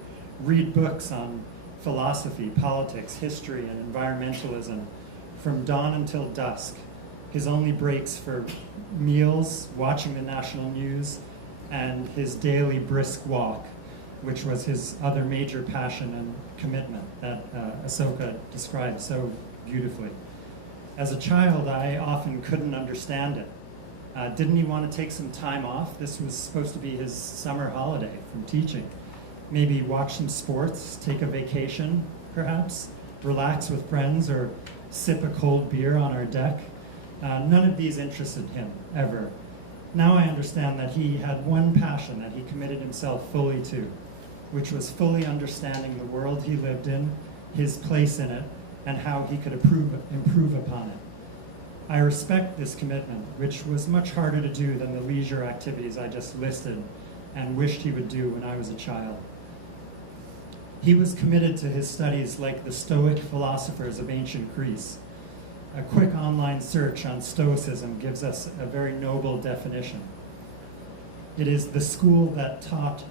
read books on philosophy, politics, history, and environmentalism from dawn until dusk. His only breaks for meals, watching the national news, and his daily brisk walk, which was his other major passion and commitment that Ahsoka described so beautifully. As a child, I often couldn't understand it. Didn't he want to take some time off? This was supposed to be his summer holiday from teaching. Maybe watch some sports, take a vacation, perhaps, relax with friends, or sip a cold beer on our deck. None of these interested him, ever. Now I understand that he had one passion that he committed himself fully to, which was fully understanding the world he lived in, his place in it, and how he could improve upon it. I respect this commitment, which was much harder to do than the leisure activities I just listed and wished he would do when I was a child. He was committed to his studies like the Stoic philosophers of ancient Greece. A quick online search on Stoicism gives us a very noble definition. It is the school that taught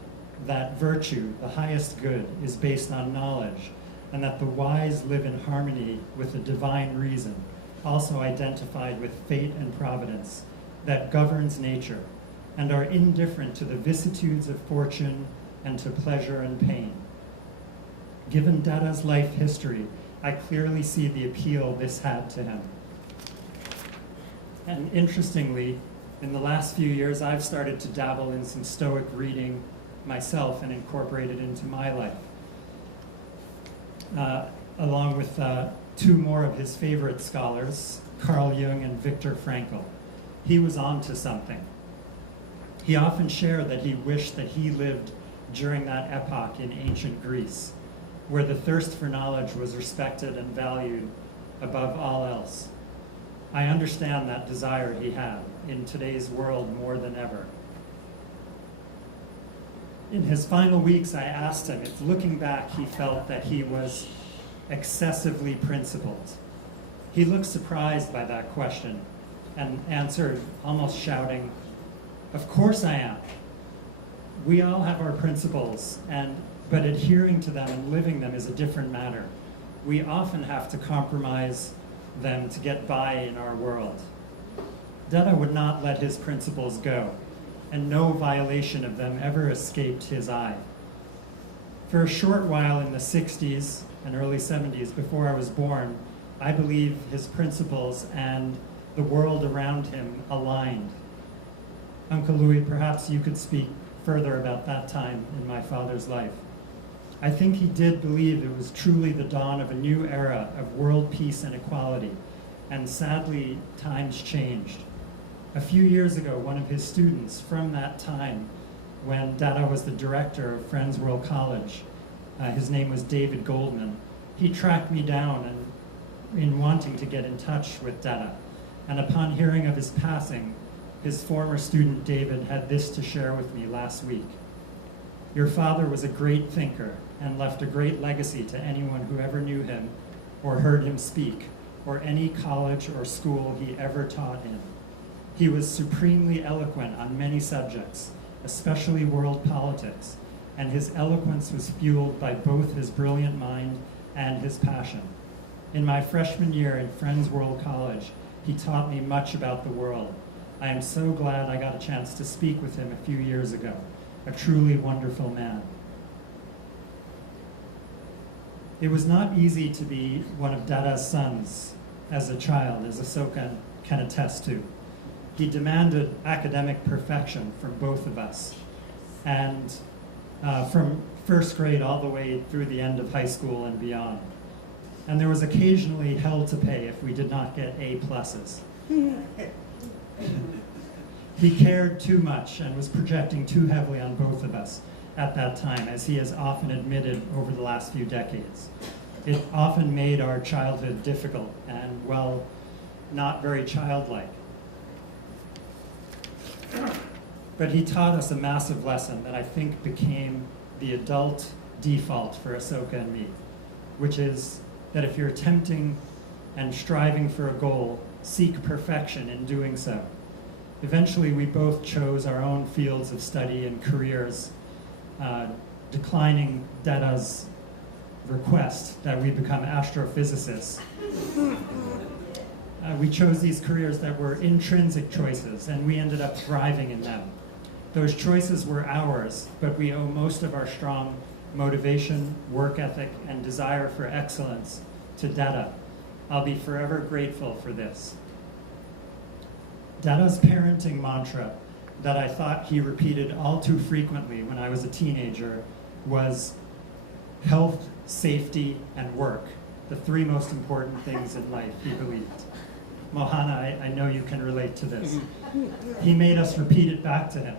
that virtue, the highest good, is based on knowledge, and that the wise live in harmony with the divine reason, also identified with fate and providence, that governs nature, and are indifferent to the vicissitudes of fortune and to pleasure and pain. Given Dada's life history, I clearly see the appeal this had to him. And interestingly, in the last few years, I've started to dabble in some Stoic reading myself and incorporate it into my life, along with two more of his favorite scholars, Carl Jung and Viktor Frankl. He was onto something. He often shared that he wished that he lived during that epoch in ancient Greece, where the thirst for knowledge was respected and valued above all else. I understand that desire he had in today's world more than ever. In his final weeks, I asked him if, looking back, he felt that he was excessively principled. He looked surprised by that question and answered, almost shouting, "Of course I am. We all have our principles, but adhering to them and living them is a different matter. We often have to compromise them to get by in our world." Dada would not let his principles go, and no violation of them ever escaped his eye. For a short while in the 60s and early 70s, before I was born, I believe his principles and the world around him aligned. Uncle Louis, perhaps you could speak further about that time in my father's life. I think he did believe it was truly the dawn of a new era of world peace and equality, and sadly, times changed. A few years ago, one of his students from that time, when Dada was the director of Friends World College, his name was David Goldman, he tracked me down in wanting to get in touch with Dada. And upon hearing of his passing, his former student David had this to share with me last week. "Your father was a great thinker and left a great legacy to anyone who ever knew him or heard him speak, or any college or school he ever taught in. He was supremely eloquent on many subjects, especially world politics, and his eloquence was fueled by both his brilliant mind and his passion. In my freshman year in Friends World College, he taught me much about the world. I am so glad I got a chance to speak with him a few years ago. A truly wonderful man." It was not easy to be one of Dada's sons as a child, as Ahsoka can attest to. He demanded academic perfection from both of us, and from first grade all the way through the end of high school and beyond. And there was occasionally hell to pay if we did not get A+. He cared too much and was projecting too heavily on both of us at that time, as he has often admitted over the last few decades. It often made our childhood difficult, and while not very childlike. But he taught us a massive lesson that I think became the adult default for Ahsoka and me, which is that if you're attempting and striving for a goal, seek perfection in doing so. Eventually, we both chose our own fields of study and careers, declining Dada's request that we become astrophysicists. We chose these careers that were intrinsic choices, and we ended up thriving in them. Those choices were ours, but we owe most of our strong motivation, work ethic, and desire for excellence to Dada. I'll be forever grateful for this. Dada's parenting mantra that I thought he repeated all too frequently when I was a teenager was health, safety, and work, the three most important things in life, he believed. Mohana, I know you can relate to this. He made us repeat it back to him.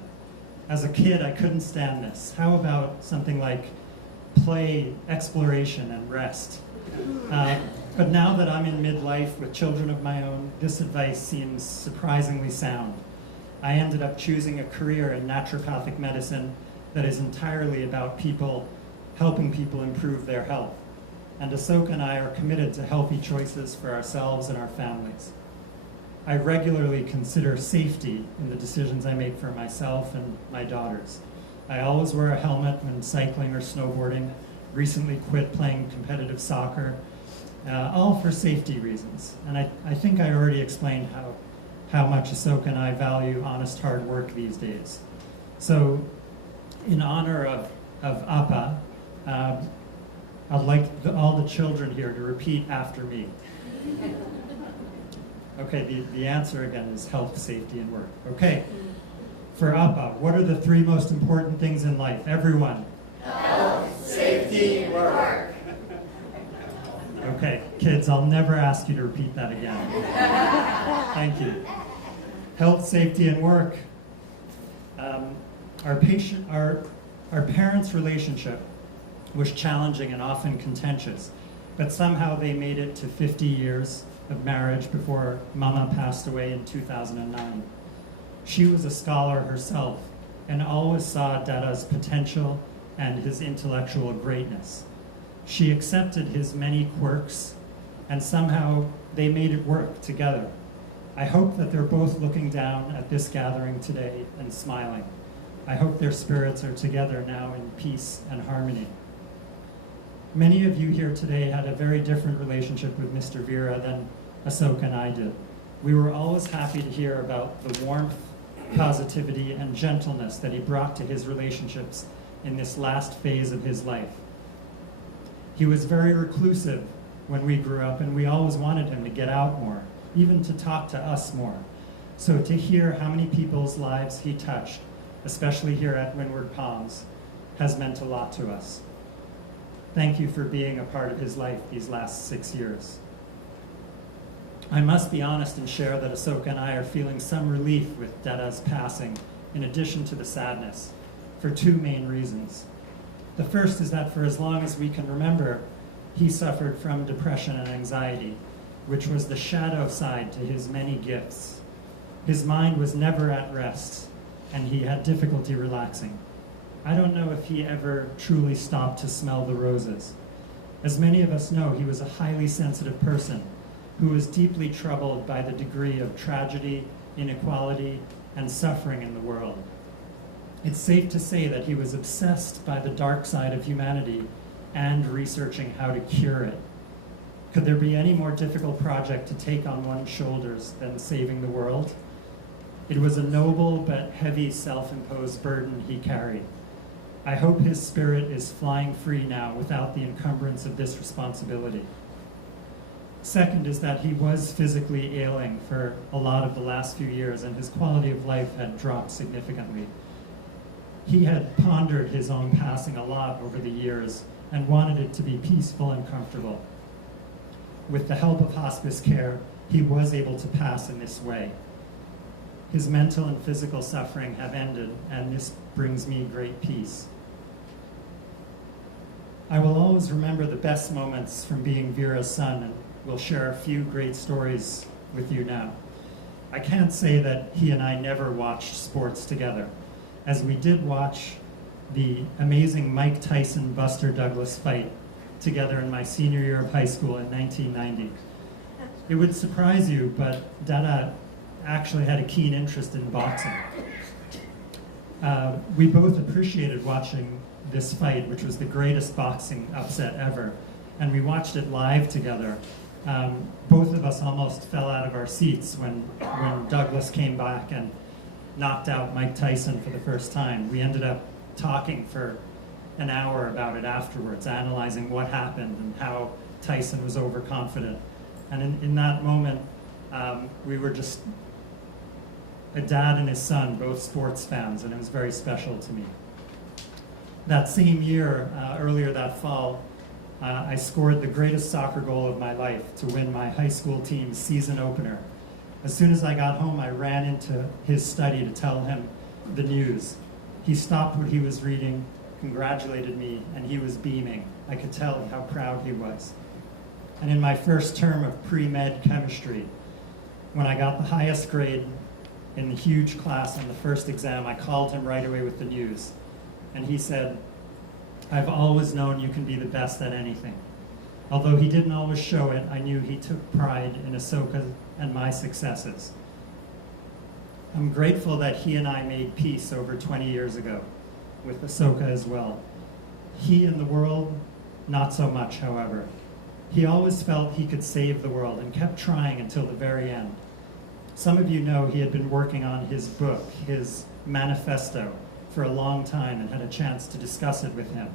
As a kid, I couldn't stand this. How about something like play, exploration, and rest? But now that I'm in midlife with children of my own, this advice seems surprisingly sound. I ended up choosing a career in naturopathic medicine that is entirely about people, helping people improve their health. And Ahsoka and I are committed to healthy choices for ourselves and our families. I regularly consider safety in the decisions I make for myself and my daughters. I always wear a helmet when cycling or snowboarding, recently quit playing competitive soccer, all for safety reasons. And I think I already explained how much Ahsoka and I value honest hard work these days. So in honor of Appa, I'd like all the children here to repeat after me. Okay, the answer again is health, safety, and work. Okay, for Appa, what are the three most important things in life? Everyone. Health, safety, work. Okay, kids, I'll never ask you to repeat that again. Thank you. Health, safety, and work. Our parents' relationship was challenging and often contentious, but somehow they made it to 50 years of marriage before Mama passed away in 2009. She was a scholar herself and always saw Dada's potential and his intellectual greatness. She accepted his many quirks, and somehow they made it work together. I hope that they're both looking down at this gathering today and smiling. I hope their spirits are together now in peace and harmony. Many of you here today had a very different relationship with Mr. Veera than Ahsoka and I did. We were always happy to hear about the warmth, positivity, and gentleness that he brought to his relationships in this last phase of his life. He was very reclusive when we grew up, and we always wanted him to get out more, even to talk to us more. So to hear how many people's lives he touched, especially here at Windward Palms, has meant a lot to us. Thank you for being a part of his life these last 6 years. I must be honest and share that Ahsoka and I are feeling some relief with Dada's passing, in addition to the sadness, for two main reasons. The first is that for as long as we can remember, he suffered from depression and anxiety, which was the shadow side to his many gifts. His mind was never at rest, and he had difficulty relaxing. I don't know if he ever truly stopped to smell the roses. As many of us know, he was a highly sensitive person who was deeply troubled by the degree of tragedy, inequality, and suffering in the world. It's safe to say that he was obsessed by the dark side of humanity and researching how to cure it. Could there be any more difficult project to take on one's shoulders than saving the world? It was a noble but heavy self-imposed burden he carried. I hope his spirit is flying free now without the encumbrance of this responsibility. Second is that he was physically ailing for a lot of the last few years, and his quality of life had dropped significantly. He had pondered his own passing a lot over the years and wanted it to be peaceful and comfortable. With the help of hospice care, he was able to pass in this way. His mental and physical suffering have ended, and this brings me great peace. I will always remember the best moments from being Veera's son, and will share a few great stories with you now. I can't say that he and I never watched sports together, as we did watch the amazing Mike Tyson-Buster Douglas fight together in my senior year of high school in 1990. It would surprise you, but Dada actually had a keen interest in boxing. We both appreciated watching this fight, which was the greatest boxing upset ever, and we watched it live together. Both of us almost fell out of our seats when Douglas came back and knocked out Mike Tyson for the first time. We ended up talking for an hour about it afterwards, analyzing what happened and how Tyson was overconfident. And in that moment, we were just a dad and his son, both sports fans, and it was very special to me. That same year, earlier that fall, I scored the greatest soccer goal of my life to win my high school team's season opener. As soon as I got home, I ran into his study to tell him the news. He stopped what he was reading, congratulated me, and he was beaming. I could tell how proud he was. And in my first term of pre-med chemistry, when I got the highest grade in the huge class on the first exam, I called him right away with the news. And he said, "I've always known you can be the best at anything." Although he didn't always show it, I knew he took pride in Ahsoka and my successes. I'm grateful that he and I made peace over 20 years ago, with Ahsoka as well. He and the world, not so much, however. He always felt he could save the world and kept trying until the very end. Some of you know he had been working on his book, his manifesto, for a long time and had a chance to discuss it with him.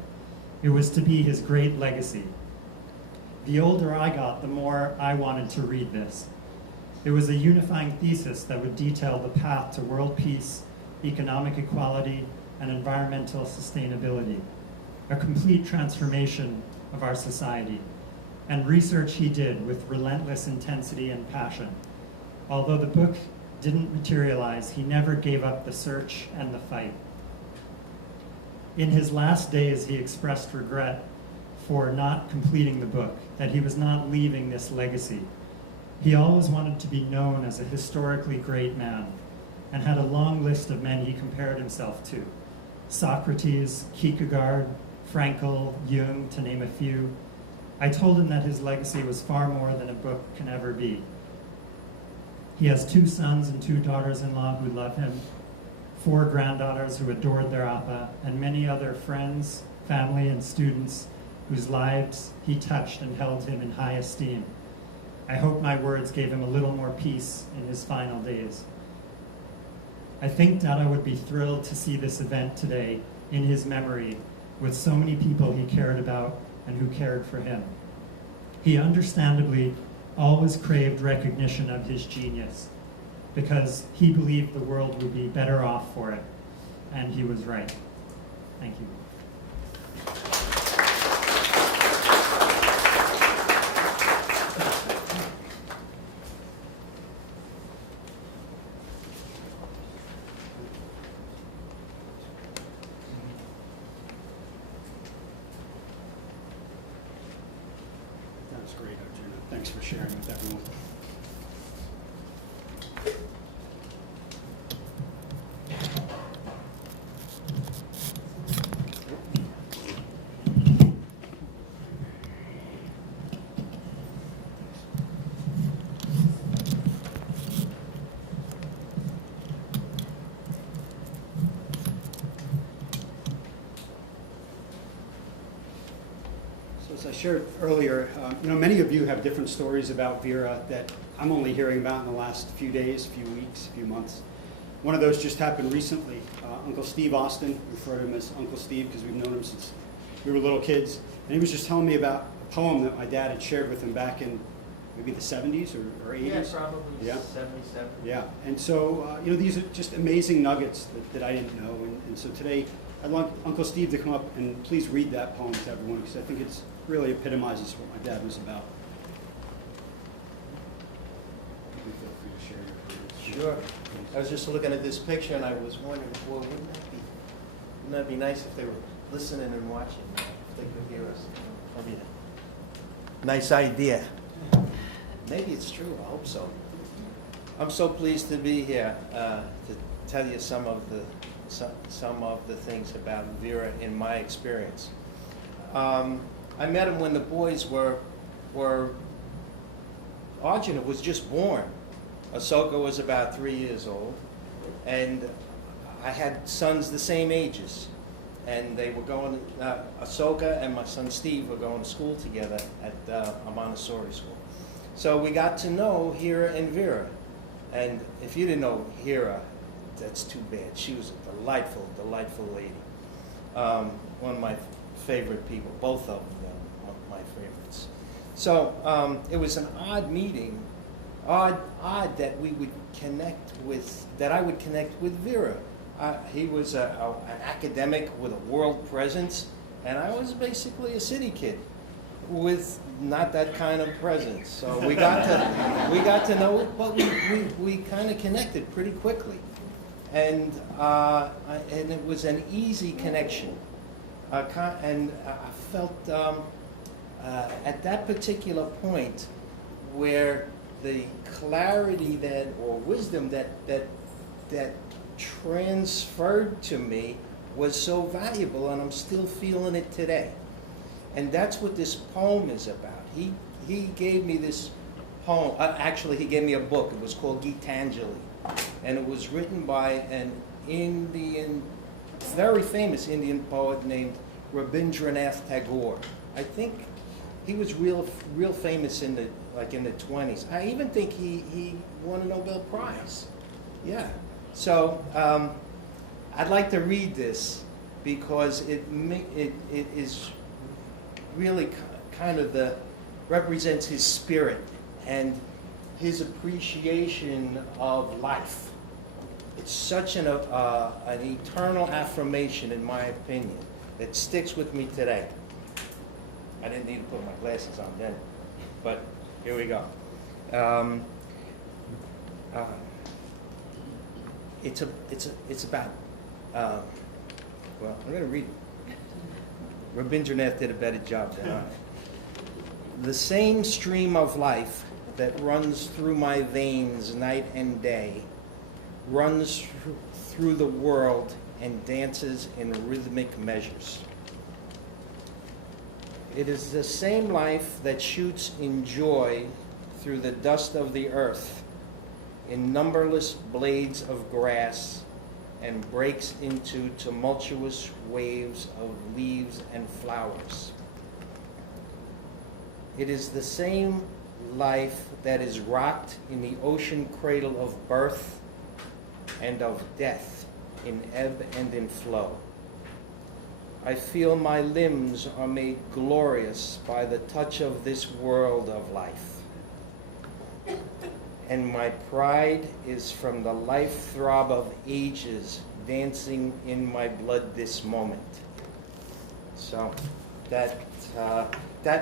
It was to be his great legacy. The older I got, the more I wanted to read this. It was a unifying thesis that would detail the path to world peace, economic equality, and environmental sustainability, a complete transformation of our society, and research he did with relentless intensity and passion. Although the book didn't materialize, he never gave up the search and the fight. In his last days, he expressed regret for not completing the book, that he was not leaving this legacy. He always wanted to be known as a historically great man and had a long list of men he compared himself to: Socrates, Kierkegaard, Frankl, Jung, to name a few. I told him that his legacy was far more than a book can ever be. He has 2 sons and 2 daughters-in-law who love him, 4 granddaughters who adored their Appa, and many other friends, family, and students whose lives he touched and held him in high esteem. I hope my words gave him a little more peace in his final days. I think Dada would be thrilled to see this event today in his memory with so many people he cared about and who cared for him. He understandably always craved recognition of his genius because he believed the world would be better off for it, and he was right. Thank you. That's great, Arjuna. Thanks for sharing with everyone. As I shared earlier, many of you have different stories about Veera that I'm only hearing about in the last few days, few weeks, few months. One of those just happened recently. Uncle Steve Austin, we refer to him as Uncle Steve because we've known him since we were little kids, and he was just telling me about a poem that my dad had shared with him back in maybe the 70s or 80s. Yeah, probably Yeah. 77. Yeah, and so, these are just amazing nuggets that I didn't know, and so today I'd like Uncle Steve to come up and please read that poem to everyone because I think it's really epitomizes what my dad was about. You feel free to share your feelings. Sure. I was just looking at this picture and I was wondering, well, wouldn't that be nice if they were listening and watching, if they could hear us? I mean, nice idea. Maybe it's true. I hope so. I'm so pleased to be here to tell you some of the things about Veera in my experience. I met him when the boys were Arjuna was just born. Ahsoka was about 3 years old, and I had sons the same ages, and they were going. Ahsoka and my son Steve were going to school together at a Montessori school. So we got to know Hira and Veera. And if you didn't know Hira, that's too bad. She was a delightful, delightful lady. One of my favorite people, both of them, my favorites. So it was an odd meeting, odd that we would connect with, that I would connect with Veera. He was an academic with a world presence, and I was basically a city kid with not that kind of presence. So we got to know it, but we kind of connected pretty quickly, and it was an easy connection. And I felt at that particular point where the clarity or wisdom that transferred to me was so valuable, and I'm still feeling it today. And that's what this poem is about. He gave me this poem. Actually, he gave me a book. It was called Gitanjali, and it was written by an Indian, very famous Indian poet named Rabindranath Tagore. I think he was real famous in the 20s. I even think he won a Nobel Prize. Yeah. So I'd like to read this because it is really kind of represents his spirit and his appreciation of life. It's such an eternal affirmation, in my opinion, that sticks with me today. I didn't need to put my glasses on then, but here we go. It's about. Well, I'm going to read it. Rabindranath did a better job than I. The same stream of life that runs through my veins night and day runs through the world and dances in rhythmic measures. It is the same life that shoots in joy through the dust of the earth in numberless blades of grass and breaks into tumultuous waves of leaves and flowers. It is the same life that is rocked in the ocean cradle of birth and of death, in ebb and in flow. I feel my limbs are made glorious by the touch of this world of life. And my pride is from the life throb of ages dancing in my blood this moment. So that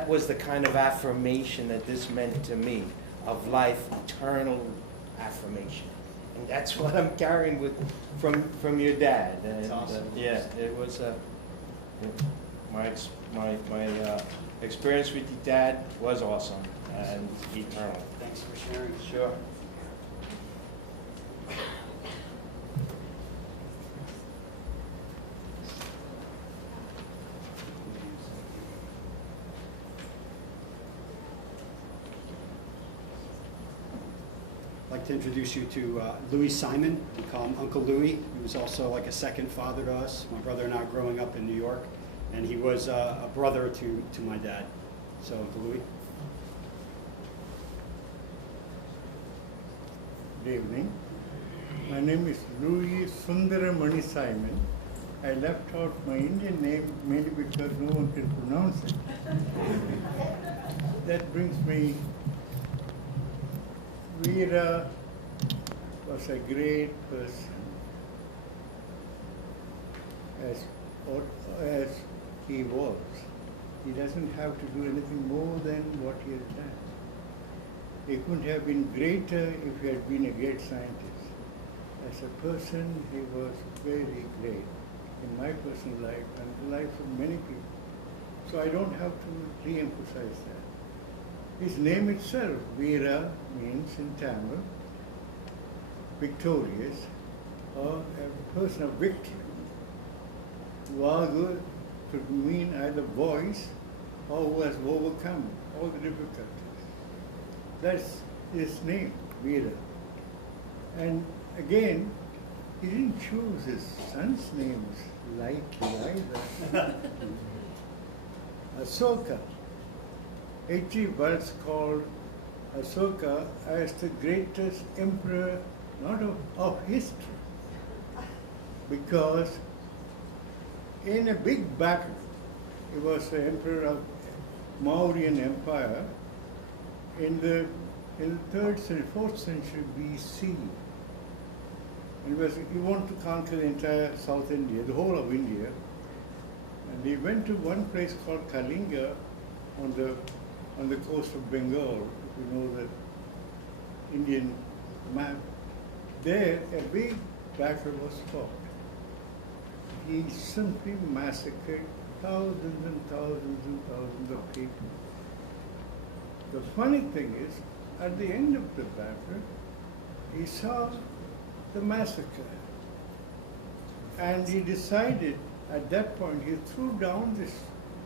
was the kind of affirmation that this meant to me, of life, eternal affirmation. And that's what I'm carrying from your dad. And, That's awesome. Yeah, it was my experience with your dad was awesome and eternal. Thanks for sharing. Sure. I'd like to introduce you to Louis Simon. We call him Uncle Louis. He was also like a second father to us. My brother and I growing up in New York, and he was a brother to my dad. So, Uncle Louis. Good evening. My name is Louis Sundaramani Simon. I left out my Indian name mainly because no one can pronounce it. That brings me, Veera was a great person, as he was. He doesn't have to do anything more than what he has done. He couldn't have been greater if he had been a great scientist. As a person, he was very great in my personal life and the lives of many people. So I don't have to re-emphasize that. His name itself, Veera, means in Tamil, victorious or a person of victory. Vagu could mean either voice or who has overcome all the difficulties. That's his name, Veera. And again, he didn't choose his son's names lightly either. Asoka. H.G. Wells called Asoka as the greatest emperor, not of history, because in a big battle, he was the emperor of Mauryan Empire in the 3rd century, 4th century BC. And he wanted to conquer the entire South India, the whole of India. And he went to one place called Kalinga on the coast of Bengal, if you know the Indian map. There, a big battle was fought. He simply massacred thousands and thousands and thousands of people. The funny thing is, at the end of the battle, he saw the massacre. And he decided, at that point, he threw down this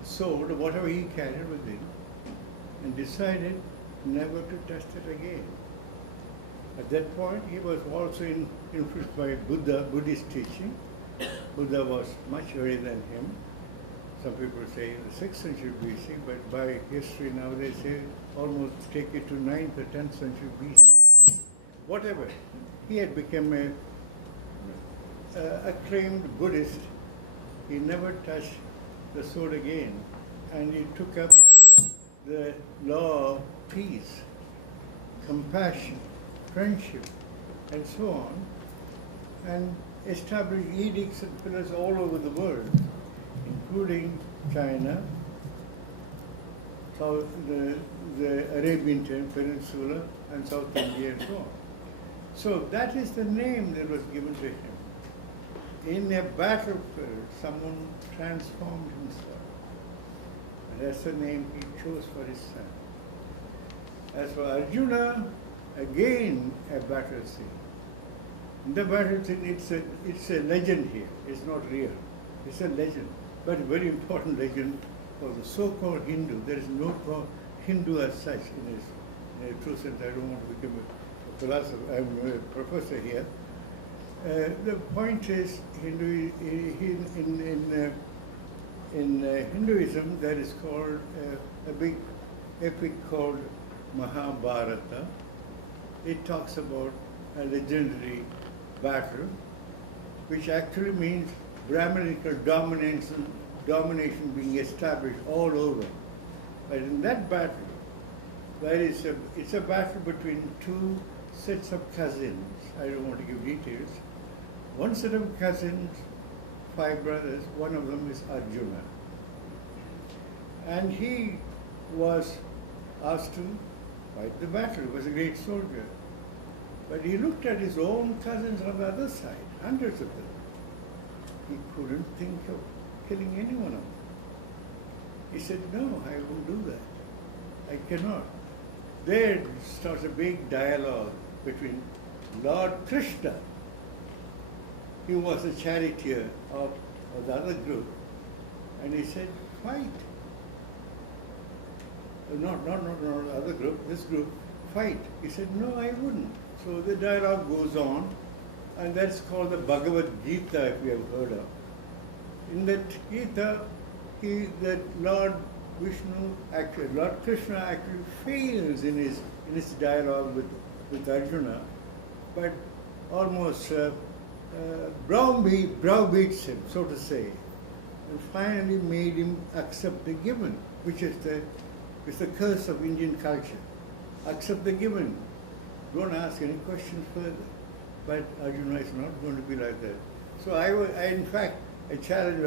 sword, or whatever he carried with him, and decided never to touch it again. At that point, he was also influenced by Buddhist teaching. Buddha was much earlier than him. Some people say in the 6th century BC, but by history now they say almost take it to 9th or 10th century BC. Whatever. He had become a acclaimed Buddhist. He never touched the sword again. And he took up the law of peace, compassion, friendship, and so on, and established edicts and pillars all over the world, including China, South, the Arabian Peninsula, and South India, and so on. So that is the name that was given to him. In a battlefield, someone transformed himself. And that's the name he chose for his son. As for Arjuna, again a battle scene. In the battle scene, it's a legend here. It's not real. It's a legend, but a very important legend for the so-called Hindu. There is no Hindu as such in a true sense. I don't want to become a philosopher. I'm a professor here. The point is, in Hinduism, there is called a big epic called Mahabharata. It talks about a legendary battle, which actually means Brahminical domination being established all over. But in that battle, it's a battle between two sets of cousins. I don't want to give details. One set of cousins, 5 brothers, one of them is Arjuna. And he was asked to fight the battle. He was a great soldier. But he looked at his own cousins on the other side, hundreds of them. He couldn't think of killing any one of them. He said, no, I won't do that. I cannot. There starts a big dialogue between Lord Krishna, he was a charioteer of the other group, and he said, fight. Not the other group, this group, fight. He said, no, I wouldn't. So the dialogue goes on, and that's called the Bhagavad Gita, if you have heard of. In that Gita, that Lord Krishna actually fails in his dialogue with Arjuna, but almost browbeats him, so to say, and finally made him accept the given, which is the curse of Indian culture. Accept the given. Don't ask any questions further. But Arjuna is not going to be like that. So I challenged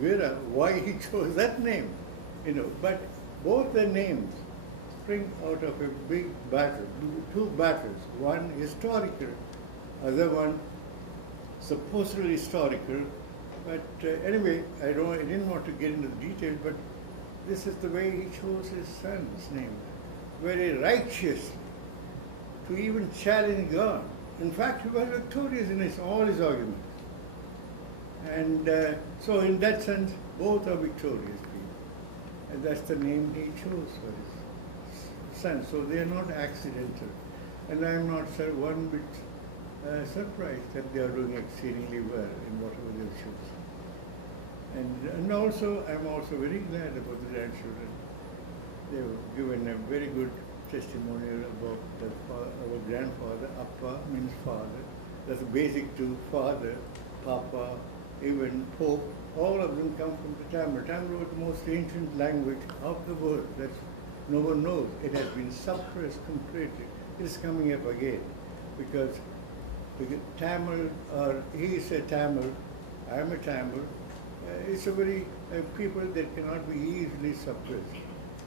Veera why he chose that name, But both the names spring out of a big battle, 2 battles. One historical, other one supposedly historical. But anyway, I didn't want to get into the details, but this is the way he chose his son's name, very righteously. to even challenge God. In fact, he was victorious in all his arguments. And so in that sense, both are victorious people. And that's the name he chose for his son. So they are not accidental. And I'm not one bit surprised that they are doing exceedingly well in whatever they've chosen. And also, I'm also very glad about the grandchildren. They've given a very good testimonial about our grandfather. Appa means father. That's basic to father, Papa, even Pope. All of them come from the Tamil. Tamil was the most ancient language of the world that no one knows. It has been suppressed completely. It's coming up again because Tamil, or he is a Tamil, I am a Tamil. It's a very people that cannot be easily suppressed.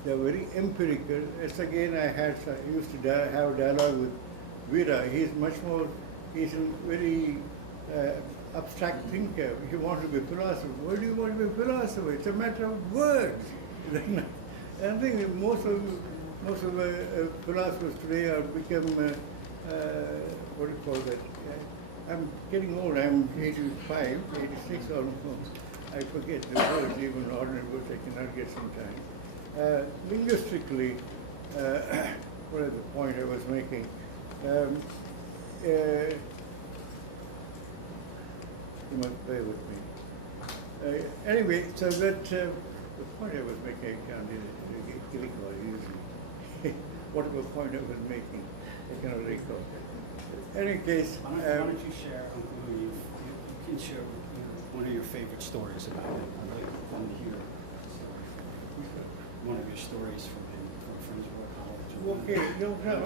They're very empirical. As again, I used to have a dialogue with Veera. He's a very abstract thinker. He wants to be a philosopher. Why do you want to be a philosopher? It's a matter of words. And I think that most of philosophers today have become, what do you call that? I'm getting old. I'm 85, 86 almost. I forget the words, even ordinary words I cannot get sometimes. Linguistically, what is the point I was making? You must bear with me. Anyway, so that the point I was making, I can't recall easily. Whatever point I was making, I cannot recall. In any case, Why don't you share, you can share one of your favorite stories about him. I'd like to hear one of your stories from him, from friends who were at college. Okay,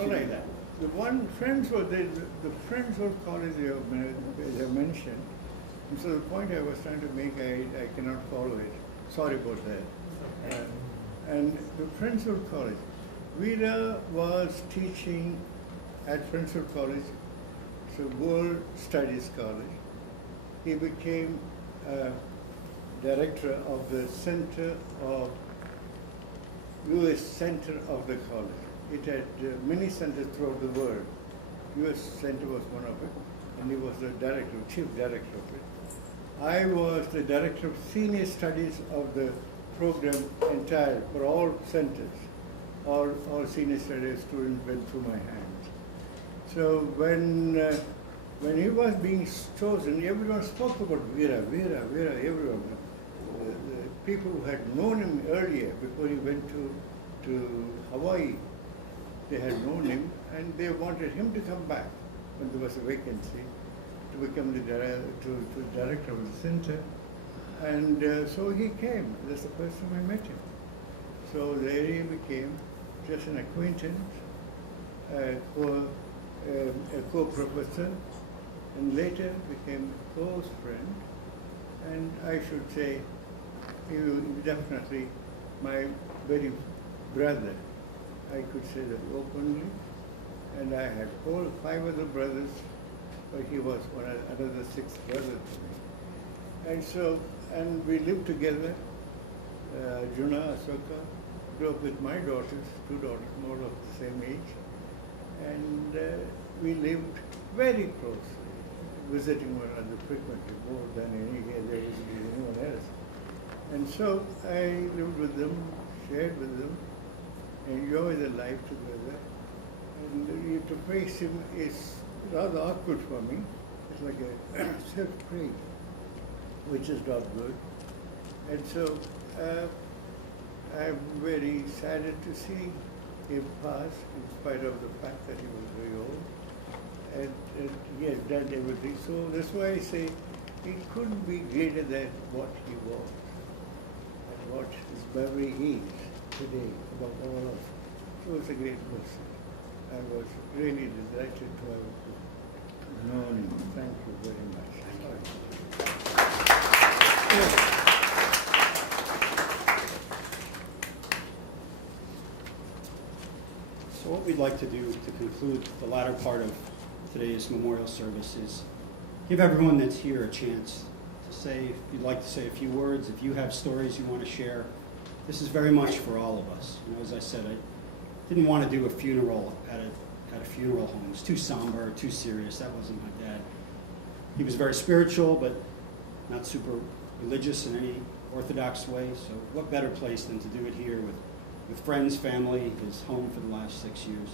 all right. That? The one friends were the friends were college, as I mentioned. And so the point I was trying to make, I cannot follow it. Sorry about that. And the Friendswood College. Veera was teaching at Friendswood College. It's a World Studies College. He became director of the center of U.S. center of the college. It had many centers throughout the world. U.S. center was one of it, and he was the director, chief director of it. I was the director of senior studies of the program entire for all centers. All senior studies students went through my hands. So when he was being chosen, everyone spoke about Veera, everyone. The people who had known him earlier, before he went to Hawaii, they had known him, and they wanted him to come back when there was a vacancy to become the director of the center. And so he came. That's the first time I met him. So there he became just an acquaintance, a co-professor, and later became a close friend. And I should say, he was definitely my very brother. I could say that openly. And I had 5 other brothers, but he was another 6th brother to me. And so, and we lived together. Juna, Asoka, grew up with my daughters, 2 daughters, more of the same age. And we lived very closely, visiting one another frequently, more than they visited anyone else. And so I lived with them, shared with them, enjoyed the life together. And to face him is rather awkward for me. It's like a self-praise, which is not good. And so I'm very saddened to see him pass, in spite of the fact that he was very old. And he has done everything. So that's why I say he couldn't be greater than what he was and what his memory is today about all of us. He was a great person. I was really delighted to have known him. Thank you very much. So what we'd like to do to conclude the latter part of today's memorial service is give everyone that's here a chance to say, if you'd like to say a few words, if you have stories you want to share. This is very much for all of us. You know, as I said, I didn't want to do a funeral at a funeral home. It was too somber, too serious. That wasn't my dad. He was very spiritual, but not super religious in any orthodox way. So what better place than to do it here with friends, family, his home for the last 6 years.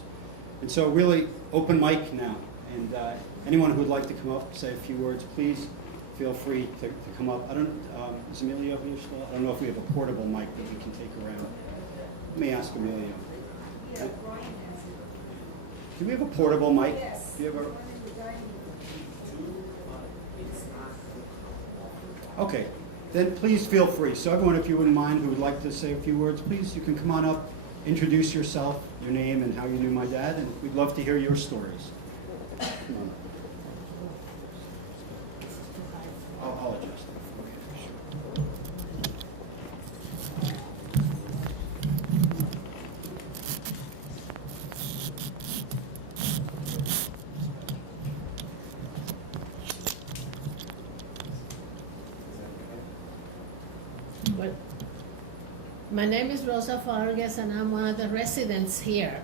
And so really open mic now. And anyone who would like to come up, say a few words, please feel free to come up. I don't, is Emilio here still? I don't know if we have a portable mic that we can take around. Let me ask Emilio. Do we have a portable mic? Yes. Do you have a... Okay, then please feel free. So everyone, if you wouldn't mind, who would like to say a few words, please, you can come on up, introduce yourself, your name, and how you knew my dad, and we'd love to hear your stories. Come on. I'll adjust it. Well, my name is Rosa Fargas, and I'm one of the residents here.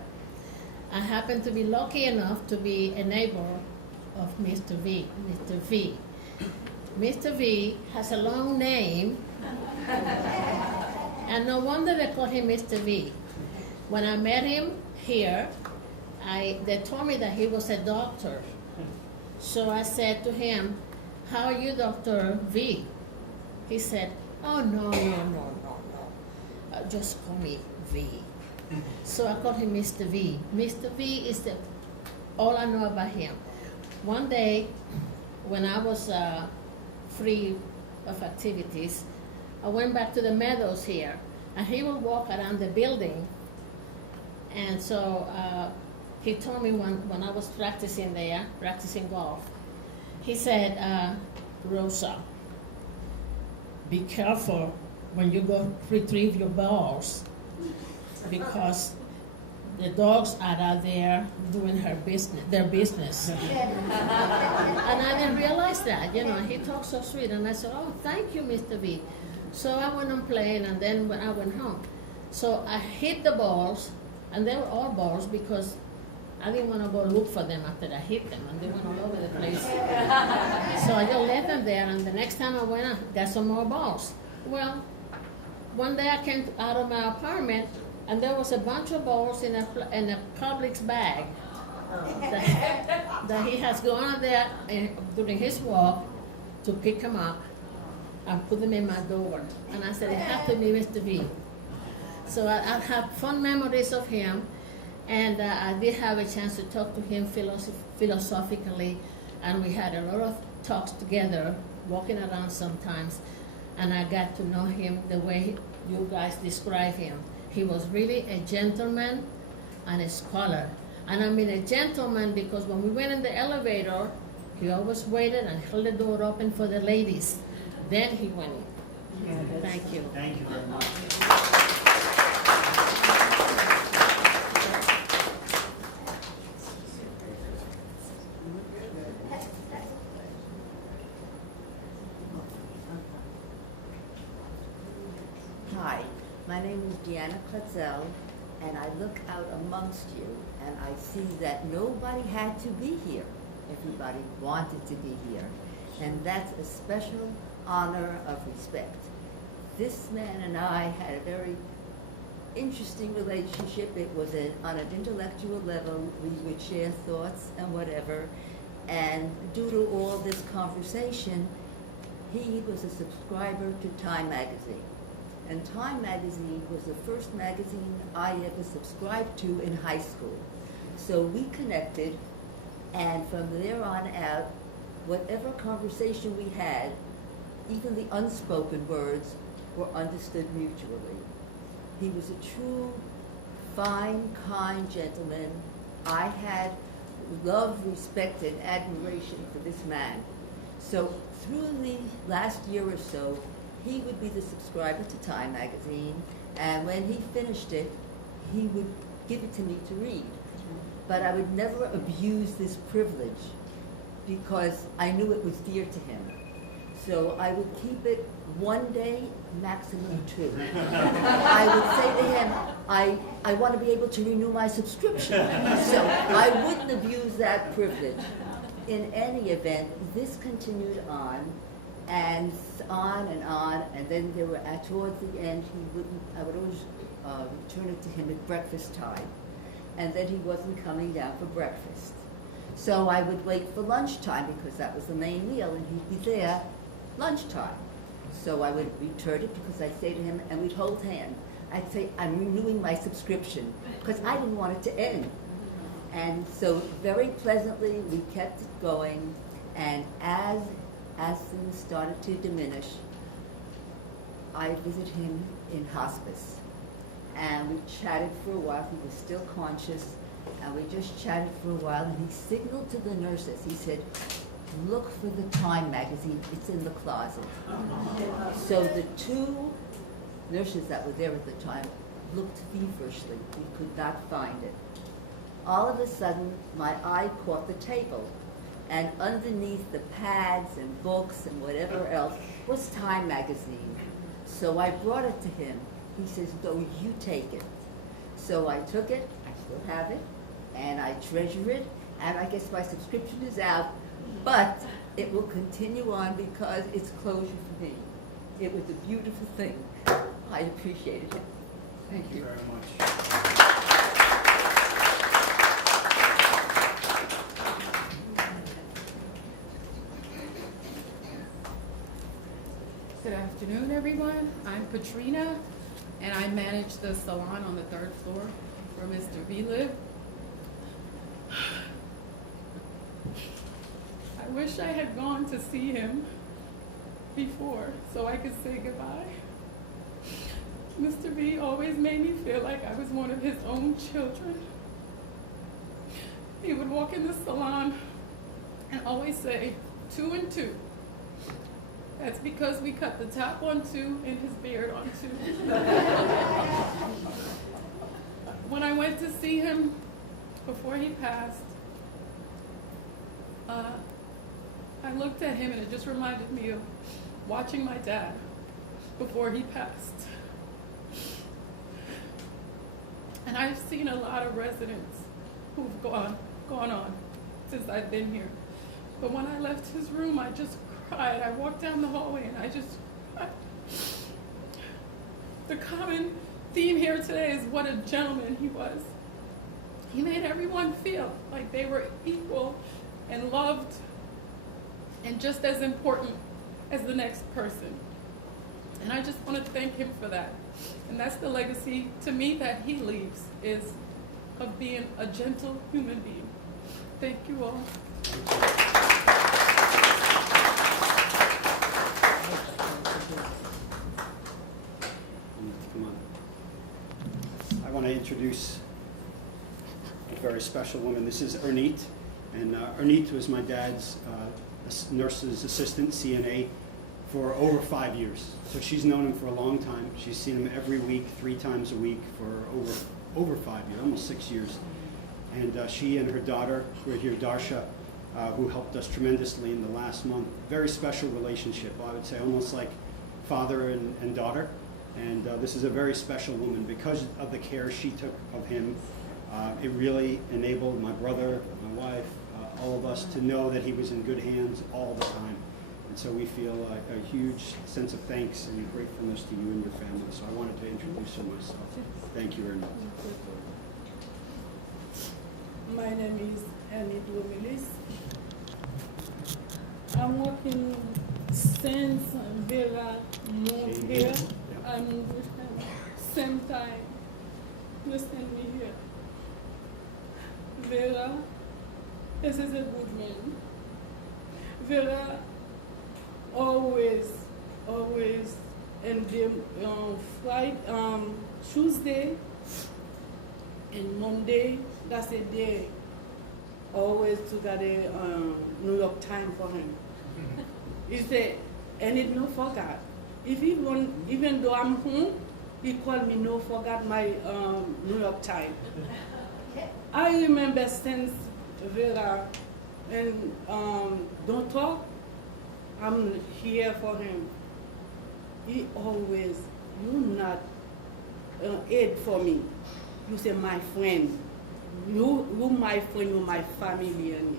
I happen to be lucky enough to be a neighbor of Mr. V. Mr. V. Mr. V has a long name, and no wonder they call him Mr. V. When I met him here, they told me that he was a doctor. So I said to him, "How are you, Dr. V?" He said, "Oh, no. Just call me V." So I called him Mr. V. Mr. V is all I know about him. One day, when I was free of activities, I went back to the meadows here, and he would walk around the building. And so he told me when I was practicing there, practicing golf, he said, "Rosa, be careful when you go retrieve your balls, because the dogs are out there doing their business." And I didn't realize that, he talked so sweet. And I said, "Oh, thank you, Mr. V." So I went on playing, and then when I went home. So I hit the balls, and they were all balls because I didn't want to go look for them after I hit them, and they went all over the place. So I just left them there, and the next time I went, I got some more balls. Well, one day I came out of my apartment, and there was a bunch of balls in a Publix bag that he has gone out there during his walk to pick them up and put them in my door. And I said, "It has to be Mr. V." So I have fond memories of him, and I did have a chance to talk to him philosophically, and we had a lot of talks together, walking around sometimes, and I got to know him the way you guys describe him. He was really a gentleman and a scholar. And I mean a gentleman because when we went in the elevator, he always waited and held the door open for the ladies. Then he went in. Yeah, thank you. Thank you very much. Hi, my name is Deanna Kletzel, and I look out amongst you, and I see that nobody had to be here. Everybody wanted to be here, and that's a special honor of respect. This man and I had a very interesting relationship. It was on an intellectual level. We would share thoughts and whatever, and due to all this conversation, he was a subscriber to Time magazine. And Time magazine was the first magazine I ever subscribed to in high school. So we connected, and from there on out, whatever conversation we had, even the unspoken words, were understood mutually. He was a true, fine, kind gentleman. I had love, respect, and admiration for this man. So through the last year or so, he would be the subscriber to Time magazine, and when he finished it, he would give it to me to read. But I would never abuse this privilege because I knew it was dear to him. So I would keep it one day, maximum 2. I would say to him, I want to be able to renew my subscription. So I wouldn't abuse that privilege. In any event, this continued on, and then there were, towards the end, I would always return it to him at breakfast time, and then he wasn't coming down for breakfast. So I would wait for lunchtime, because that was the main meal, and he'd be there lunchtime. So I would return it, because I'd say to him, and we'd hold hands. I'd say, I'm renewing my subscription, because I didn't want it to end. And so very pleasantly, we kept it going, and as things started to diminish, I visited him in hospice. And we chatted for a while. He was still conscious, and we just chatted for a while, and he signaled to the nurses. He said, look for the Time magazine, it's in the closet. So the 2 nurses that were there at the time looked feverishly. We could not find it. All of a sudden, my eye caught the table, and underneath the pads and books and whatever else was Time magazine. So I brought it to him. He says, no, you take it. So I took it, I still have it, and I treasure it, and I guess my subscription is out, but it will continue on because it's closure for me. It was a beautiful thing. I appreciated it. Thank you very much. Good afternoon, everyone. I'm Katrina, and I manage the salon on the 3rd floor where Mr. V lived. I wish I had gone to see him before so I could say goodbye. Mr. V always made me feel like I was one of his own children. He would walk in the salon and always say, 2 and 2. That's because we cut the top on 2 and his beard on 2. When I went to see him before he passed, I looked at him and it just reminded me of watching my dad before he passed. And I've seen a lot of residents who've gone on since I've been here. But when I left his room, I just cried. I walked down the hallway and I just cried. The common theme here today is what a gentleman he was. He made everyone feel like they were equal and loved and just as important as the next person. And I just want to thank him for that. And that's the legacy to me that he leaves, is of being a gentle human being. Thank you all. Come on. I want to introduce a very special woman. This is Ernit, and Ernit was my dad's nurse's assistant, CNA, for over 5 years. So she's known him for a long time. She's seen him every week, 3 times a week for over 5 years, almost 6 years. And she and her daughter, who are here, Darsha, who helped us tremendously in the last month. Very special relationship, I would say, almost like father and daughter. And this is a very special woman. Because of the care she took of him, it really enabled my brother, my wife, all of us to know that he was in good hands all the time. And so we feel a huge sense of thanks and gratefulness to you and your family. So I wanted to introduce her myself. Thank you, Ernit. My name is Annie Domilis. I'm working since Veera moved here. I moved with him same time. You send me here. Veera, this is a good man. Veera always, and the Friday, Tuesday and Monday, that's a day always to get a New York time for him. He said, and it no forgot. If even though I'm home, he called me no forgot my New York time. I remember since Veera and don't talk, I'm here for him. He always, you not aid for me. You say my friend. You my friend, you my family. And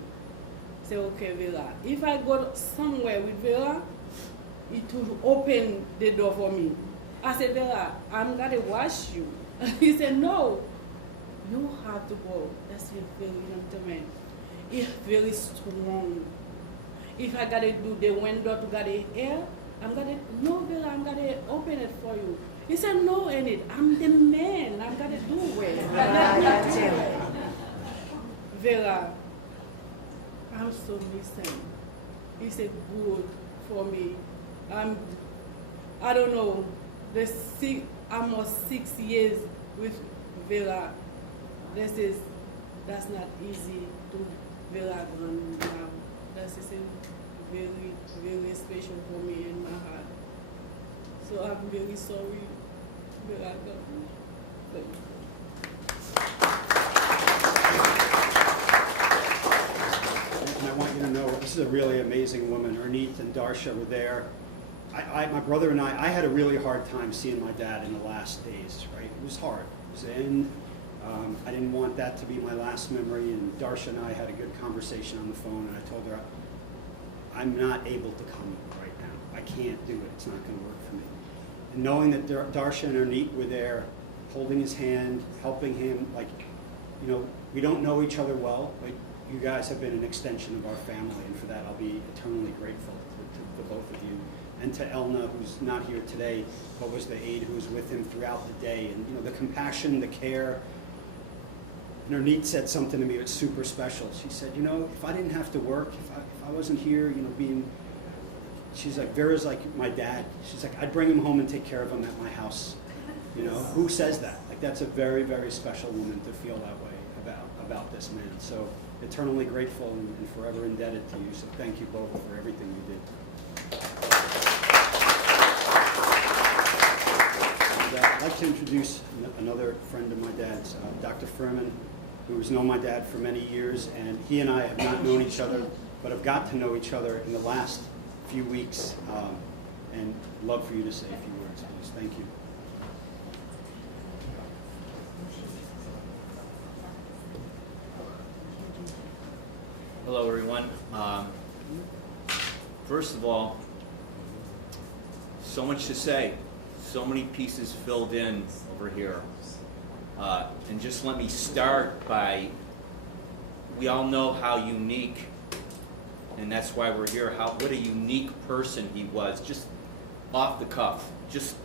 say, okay, Veera. If I go somewhere with Veera, it will open the door for me. I said, Veera, I'm gonna wash you. He said, no, you have to go. That's a very gentleman. He's very strong. If I gotta do the window to get the air, no, Veera, I'm gonna open it for you. He said, no, Enid, I'm the man. I'm gonna do it. Let me do it. Veera, I'm so missing. It's a good for me. I don't know, almost 6 years with Veera. That's not easy to Veera gone now. That's very, very special for me in my heart. So I'm very sorry, Veera gone. Thank you. And I want you to know, this is a really amazing woman. Ernest and Darsha were there. My brother and I had a really hard time seeing my dad in the last days, right? It was hard. It was in. I didn't want that to be my last memory, and Darsha and I had a good conversation on the phone, and I told her, I'm not able to come right now. I can't do it. It's not going to work for me. And knowing that Darsha and Ernest were there, holding his hand, helping him, like, you know, we don't know each other well, but you guys have been an extension of our family, and for that I'll be eternally grateful to both of you. And to Elna, who's not here today, but was the aide who was with him throughout the day. And, you know, the compassion, the care. And Ernest said something to me that's super special. She said, you know, if I didn't have to work, if I wasn't here, you know, she's like, Veera's like my dad. She's like, I'd bring him home and take care of him at my house. You know, who says that? Like, that's a very, very special woman to feel that way about this man. So eternally grateful and forever indebted to you. So thank you both for everything you did. And, I'd like to introduce another friend of my dad's, Dr. Furman, who has known my dad for many years, and he and I have not known each other, but have got to know each other in the last few weeks, and love for you to say a few words, please. Thank you. Hello, everyone. First of all, so much to say, so many pieces filled in over here. And just let me start by, we all know how unique, and that's why we're here, what a unique person he was, just off the cuff, just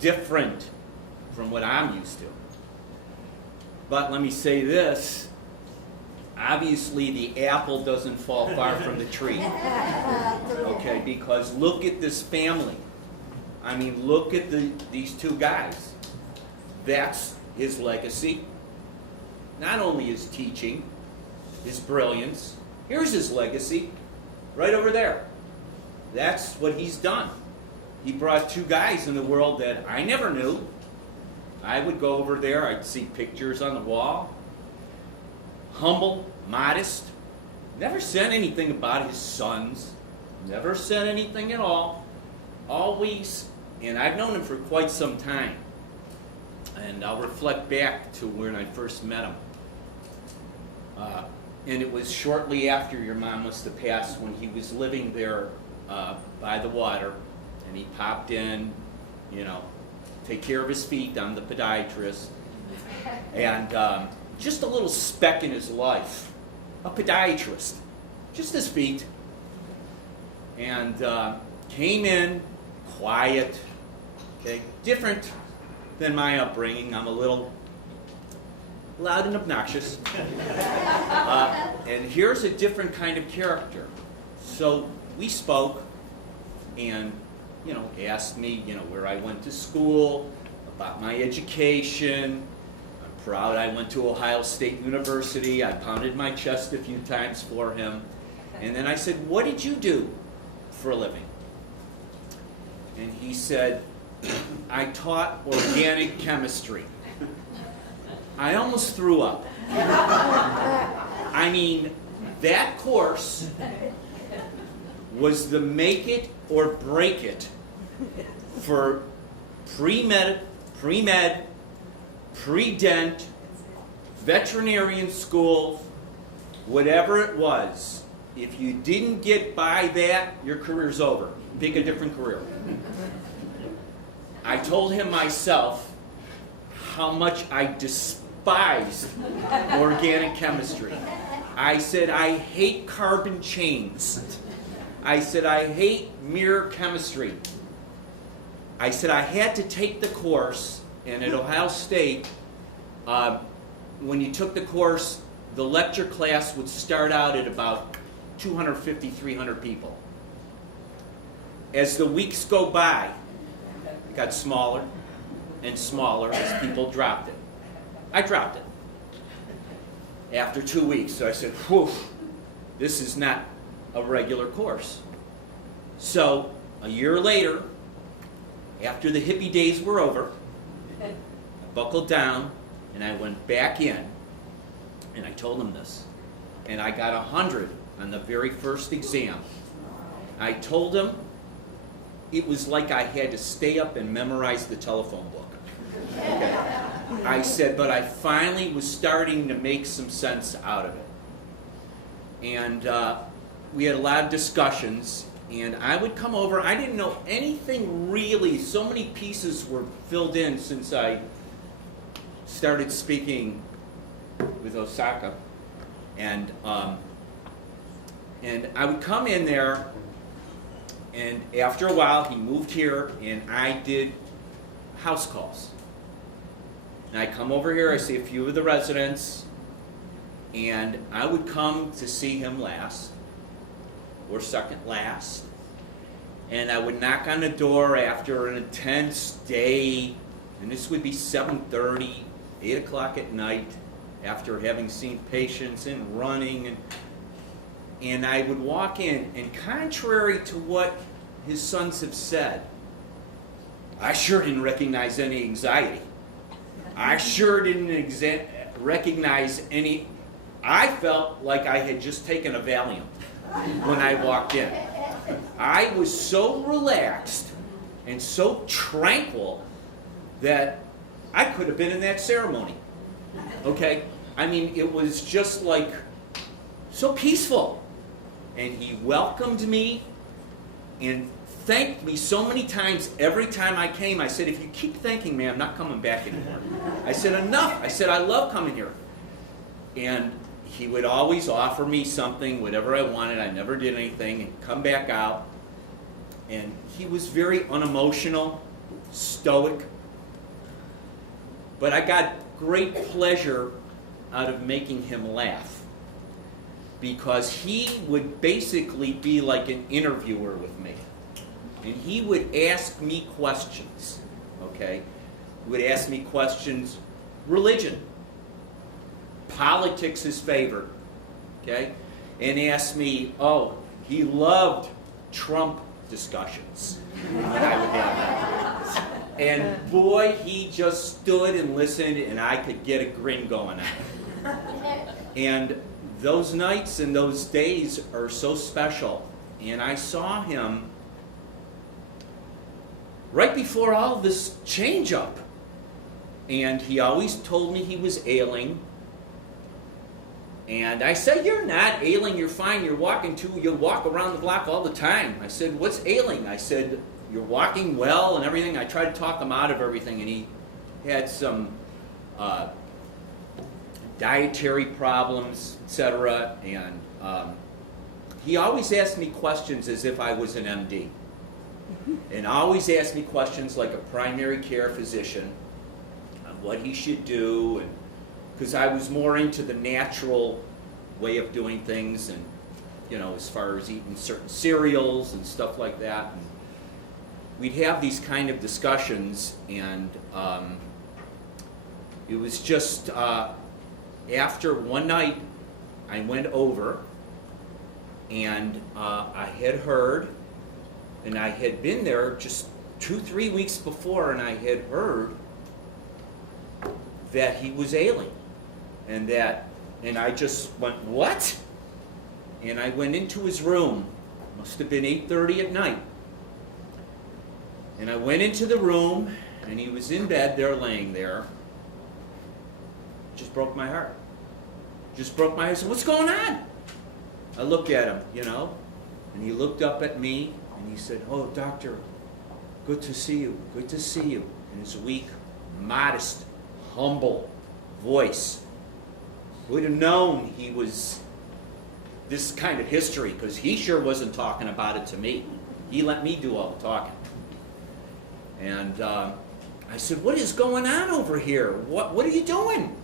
different from what I'm used to. But let me say this, obviously the apple doesn't fall far from the tree, okay, because look at this family. I mean, look at these two guys. That's his legacy. Not only his teaching, his brilliance. Here's his legacy, right over there. That's what he's done. He brought two guys in the world that I never knew. I would go over there, I'd see pictures on the wall. Humble, modest. Never said anything about his sons. Never said anything at all. Always, and I've known him for quite some time. And I'll reflect back to when I first met him. And it was shortly after your mom must have passed, when he was living there by the water. And he popped in, you know, take care of his feet. I'm the podiatrist. And just a little speck in his life. A podiatrist. Just his feet. And came in, quiet, okay, different than my upbringing. I'm a little loud and obnoxious. And here's a different kind of character. So we spoke and, you know, asked me, you know, where I went to school, about my education. I'm proud I went to Ohio State University. I pounded my chest a few times for him. And then I said, what did you do for a living? And he said, I taught organic chemistry. I almost threw up. I mean, that course was the make it or break it for pre-med, pre-dent, veterinarian school, whatever it was. If you didn't get by that, your career's over. Pick a different career. I told him myself how much I despised organic chemistry. I said, I hate carbon chains. I said, I hate mirror chemistry. I said, I had to take the course, and at Ohio State, when you took the course, the lecture class would start out at about 250, 300 people. As the weeks go by, it got smaller and smaller as people dropped it. I dropped it after 2 weeks. So I said, whew, this is not a regular course. So a year later, after the hippie days were over, I buckled down and I went back in and I told them this. And I got 100 on the very first exam. I told them it was like I had to stay up and memorize the telephone book. Okay. I said, but I finally was starting to make some sense out of it. And we had a lot of discussions, and I would come over. I didn't know anything really. So many pieces were filled in since I started speaking with Osaka. And I would come in there, and after a while, he moved here, and I did house calls. And I come over here, I see a few of the residents, and I would come to see him last, or second last, and I would knock on the door after an intense day, and this would be 7:30, 8 o'clock at night, after having seen patients and running, and I would walk in, and contrary to what his sons have said, I sure didn't recognize any anxiety. I sure didn't recognize any. I felt like I had just taken a Valium when I walked in. I was so relaxed and so tranquil that I could have been in that ceremony. Okay? I mean, it was just like so peaceful. And he welcomed me and thanked me so many times every time I came. I said, if you keep thanking me, I'm not coming back anymore. I said, enough. I said, I love coming here. And he would always offer me something, whatever I wanted. I never did anything, and come back out. And he was very unemotional, stoic. But I got great pleasure out of making him laugh, because he would basically be like an interviewer with me. And he would ask me questions, okay? He would ask me questions, religion, politics his favorite, okay? And ask me, he loved Trump discussions when I would have that. And boy, he just stood and listened, and I could get a grin going on. And those nights and those days are so special. And I saw him right before all this change up. And he always told me he was ailing. And I said, you're not ailing, you're fine, you walk around the block all the time. I said, what's ailing? I said, you're walking well and everything. I tried to talk him out of everything, and he had some dietary problems, etc. And he always asked me questions as if I was an MD. And always asked me questions like a primary care physician on what he should do, and because I was more into the natural way of doing things, and as far as eating certain cereals and stuff like that. And we'd have these kind of discussions, and it was just after one night I went over, and I had heard, and I had been there just 2-3 weeks before, and I had heard that he was ailing, and I just went, what? And I went into his room Must have been 8:30 at night. And I went into the room, and he was in bed there, laying there. Just broke my heart. Just broke my heart. I said, what's going on? I looked at him, and he looked up at me, and he said, oh, doctor, good to see you, good to see you. In his weak, modest, humble voice. We'd have known he was this kind of history, because he sure wasn't talking about it to me. He let me do all the talking. And I said, what is going on over here? What are you doing?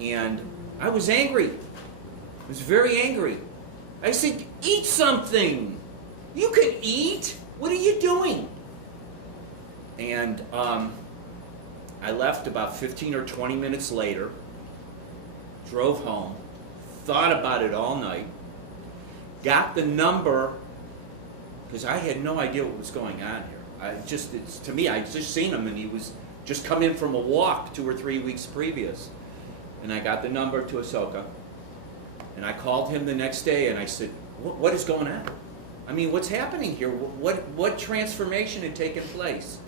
And I was angry. I was very angry. I said, eat something. You can eat. What are you doing? And I left about 15 or 20 minutes later, drove home, thought about it all night, got the number, because I had no idea what was going on here. To me, I just seen him, and he was just come in from a walk 2 or 3 weeks previous. And I got the number to Ahsoka, and I called him the next day, and I said, what is going on? I mean, what's happening here? What transformation had taken place?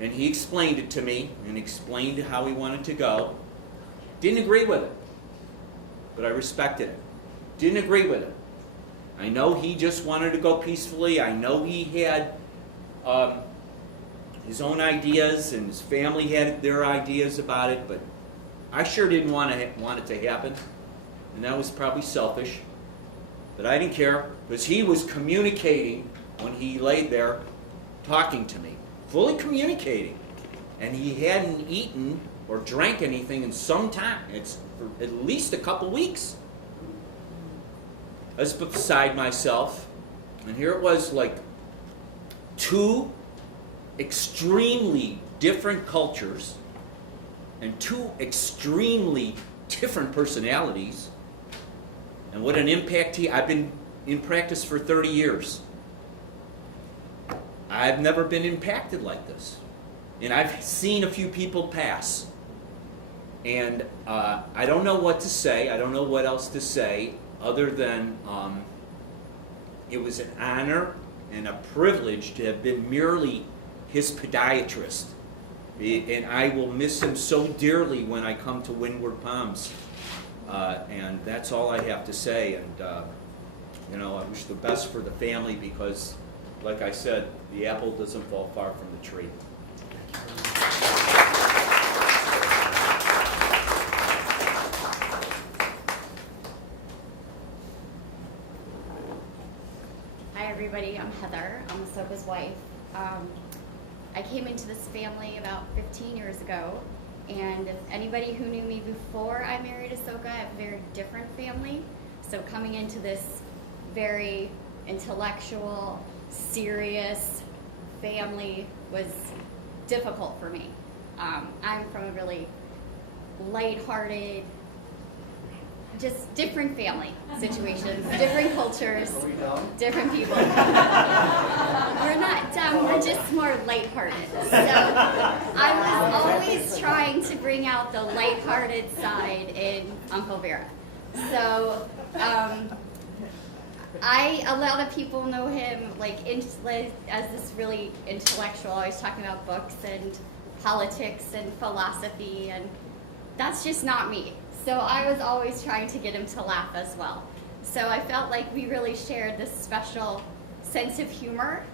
And he explained it to me, and explained how he wanted to go. Didn't agree with it, but I respected it. Didn't agree with it. I know he just wanted to go peacefully. I know he had his own ideas, and his family had their ideas about it, but I sure didn't want it to happen, and that was probably selfish. But I didn't care, because he was communicating when he laid there, talking to me, fully communicating, and he hadn't eaten or drank anything in some time. It's for at least a couple weeks. I was beside myself, and here it was, like 2 extremely different cultures and 2 extremely different personalities, and what an impact I've been in practice for 30 years. I've never been impacted like this, and I've seen a few people pass, and I don't know what to say. I don't know what else to say other than it was an honor and a privilege to have been merely his podiatrist. And I will miss him so dearly when I come to Windward Palms. And that's all I have to say. And, I wish the best for the family, because, like I said, the apple doesn't fall far from the tree. Hi everybody, I'm Heather. I'm Ahsoka's wife. I came into this family about 15 years ago, and if anybody who knew me before I married Ahsoka, I have a very different family. So coming into this very intellectual, serious family was difficult for me. I'm from a really lighthearted, just different family situations, different cultures, different people. We're not dumb, we're just more lighthearted. So I was always trying to bring out the lighthearted side in Uncle Veera. So a lot of people know him as this really intellectual, always talking about books and politics and philosophy, and that's just not me. So I was always trying to get him to laugh as well. So I felt like we really shared this special sense of humor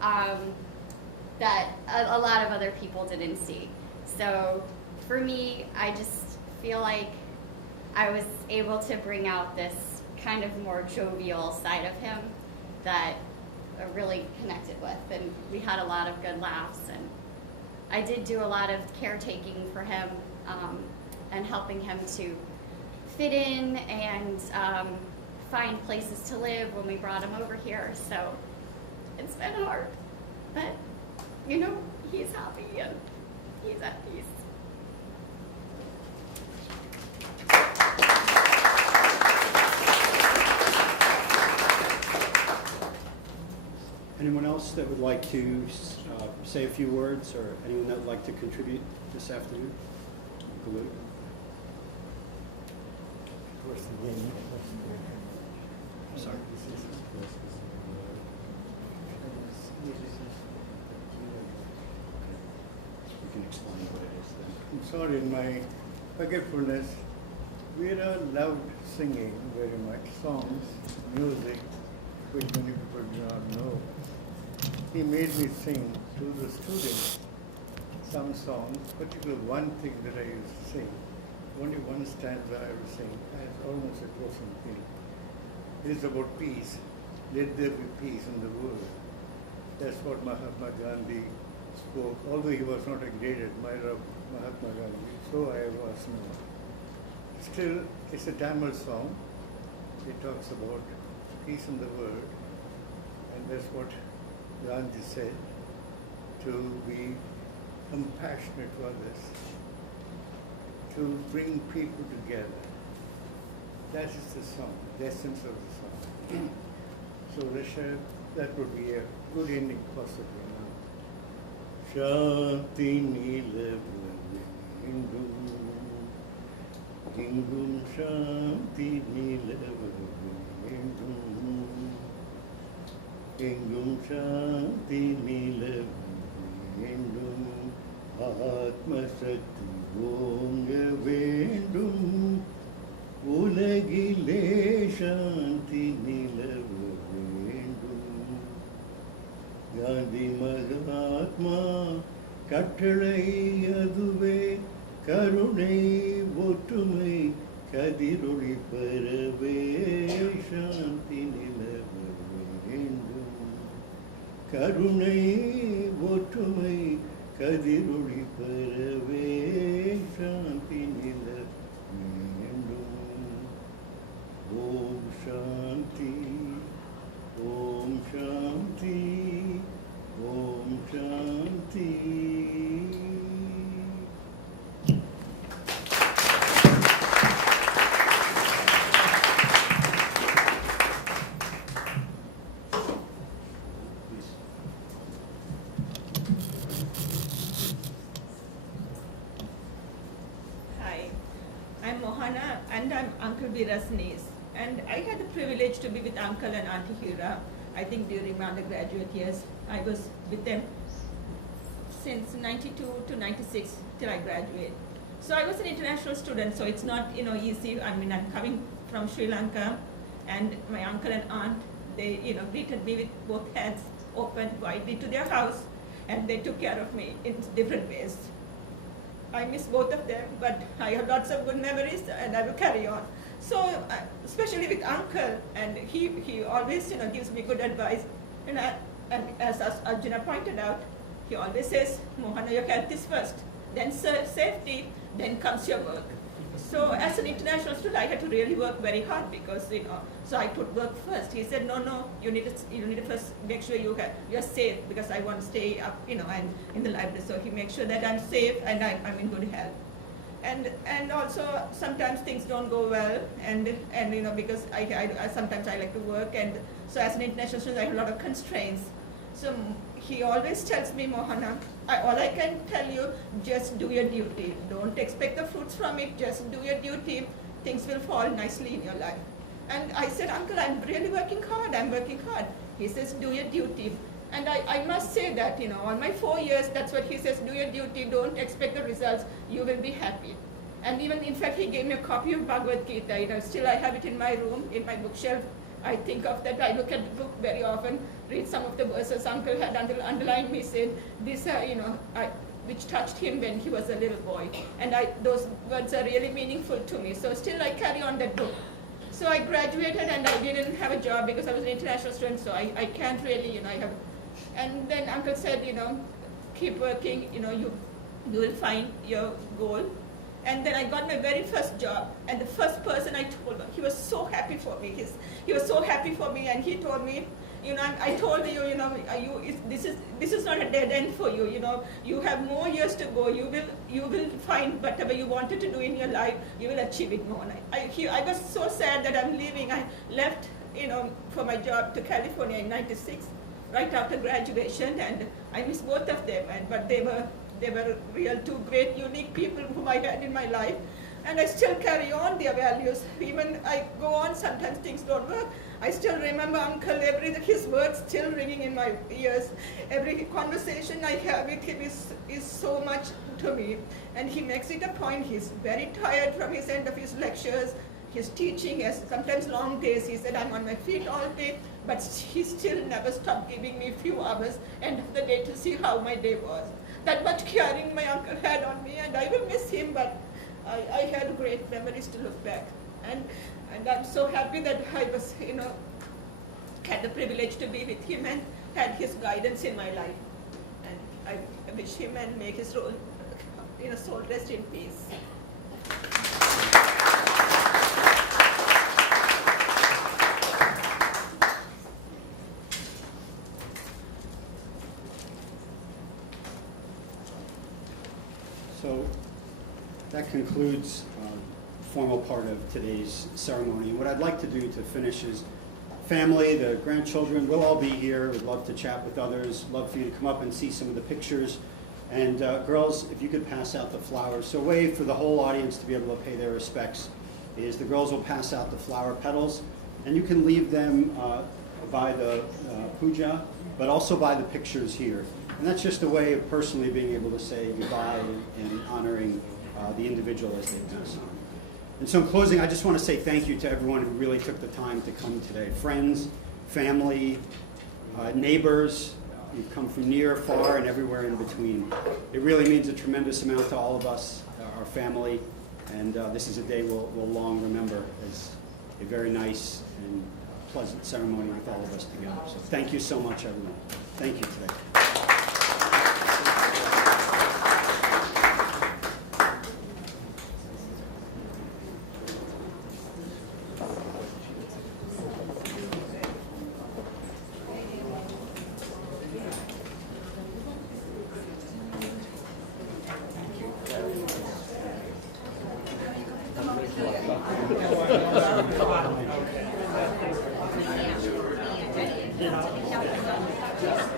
that a lot of other people didn't see. So for me, I just feel like I was able to bring out this kind of more jovial side of him that I really connected with, and we had a lot of good laughs, and I did do a lot of caretaking for him and helping him to fit in and find places to live when we brought him over here. So it's been hard, but he's happy and he's at peace. Anyone else that would like to say a few words, or anyone that would like to contribute this afternoon? I'm sorry. You can explain what it is then. I'm sorry, in my forgetfulness, Veera loved singing very much, songs, music, which many people do not know. He made me sing to the students some songs, particularly one thing that I used to sing. Only one stanza I would sing, as almost a closing thing. It is about peace. Let there be peace in the world. That's what Mahatma Gandhi spoke, although he was not a great admirer of Mahatma Gandhi, so I was not. Still, it's a Tamil song. It talks about peace in the world, and that's what Gandhi said, to be compassionate to others, to bring people together. That is the song, the essence of the song. So that would be a good ending possibly now. Shanti nilavu engum, engum shanti nilavu engum, engum shanti nilavu engum, Atma Shakti ஓங்க வேண்டும், உலகிலே சாந்தி நிலவ வேண்டும். காந்தி மகாத்மா கட்டளை அதுவே, கருணை ஒற்றுமை கதிரொளி பரவே சாந்தி நிலவ வேண்டும். கருணை ஒற்றுமை கதிரொளி பரவே சாந்தி நிலவ வேண்டும். ஓம் சாந்தி, ஓம் சாந்தி, ஓம் சாந்தி. Hi, I'm Mohana and I'm Uncle Veera's niece. And I had the privilege to be with Uncle and Auntie Hira. I think during my undergraduate years, I was with them since 92 to 96 till I graduate. So I was an international student, so it's not easy. I mean, I'm coming from Sri Lanka, and my uncle and aunt, they greeted me with both hands open widely to their house, and they took care of me in different ways. I miss both of them, but I have lots of good memories, and I will carry on. So, especially with Uncle, and he always gives me good advice, and as Arjuna pointed out, he always says, Mohana, your health is first, then safety, then comes your work. So as an international student, I had to really work very hard because so I put work first. He said, no, you need to first make sure you're safe, because I want to stay up, and in the library. So he makes sure that I'm safe and I'm in good health. And also sometimes things don't go well, and because I sometimes I like to work, and so as an international student I have a lot of constraints. So he always tells me, Mohana, all I can tell you, just do your duty. Don't expect the fruits from it, just do your duty. Things will fall nicely in your life. And I said, Uncle, I'm really working hard, I'm working hard. He says, do your duty. And I must say that, all my 4 years, that's what he says, do your duty, don't expect the results, you will be happy. And even, in fact, he gave me a copy of Bhagavad Gita. Still I have it in my room, in my bookshelf. I think of that, I look at the book very often, read some of the verses Uncle had underlined me, said, these are, which touched him when he was a little boy. And those words are really meaningful to me. So still I carry on that book. So I graduated and I didn't have a job because I was an international student, so I can't really, and then Uncle said, keep working, you will find your goal. And then I got my very first job, and the first person I told, he was so happy for me. He was so happy for me, and he told me, I told you, this is not a dead end for you. You have more years to go. You will find whatever you wanted to do in your life. You will achieve it more. I was so sad that I'm leaving. I left, for my job to California in '96, right after graduation, and I miss both of them. But they were real two great, unique people whom I had in my life. and I still carry on their values. Even I go on, sometimes things don't work. I still remember Uncle, his words still ringing in my ears. Every conversation I have with him is so much to me. And he makes it a point. He's very tired from his end of his lectures. His teaching has sometimes long days. He said, I'm on my feet all day, but he still never stopped giving me a few hours end of the day to see how my day was. That much caring my uncle had on me, and I will miss him, but I had great memories to look back. And I'm so happy that I was, had the privilege to be with him and had his guidance in my life. And I wish him and make his soul rest in peace. So that concludes the formal part of today's ceremony. And what I'd like to do to finish is family, the grandchildren, we'll all be here. We'd love to chat with others. Love for you to come up and see some of the pictures. And girls, if you could pass out the flowers. So a way for the whole audience to be able to pay their respects is the girls will pass out the flower petals, and you can leave them by the puja, but also by the pictures here. And that's just a way of personally being able to say goodbye and honoring the individual as they pass on. And so in closing, I just want to say thank you to everyone who really took the time to come today. Friends, family, neighbors, you've come from near, far, and everywhere in between. It really means a tremendous amount to all of us, our family, and this is a day we'll long remember as a very nice and pleasant ceremony with all of us together. So thank you so much, everyone. Thank you today. Yeah.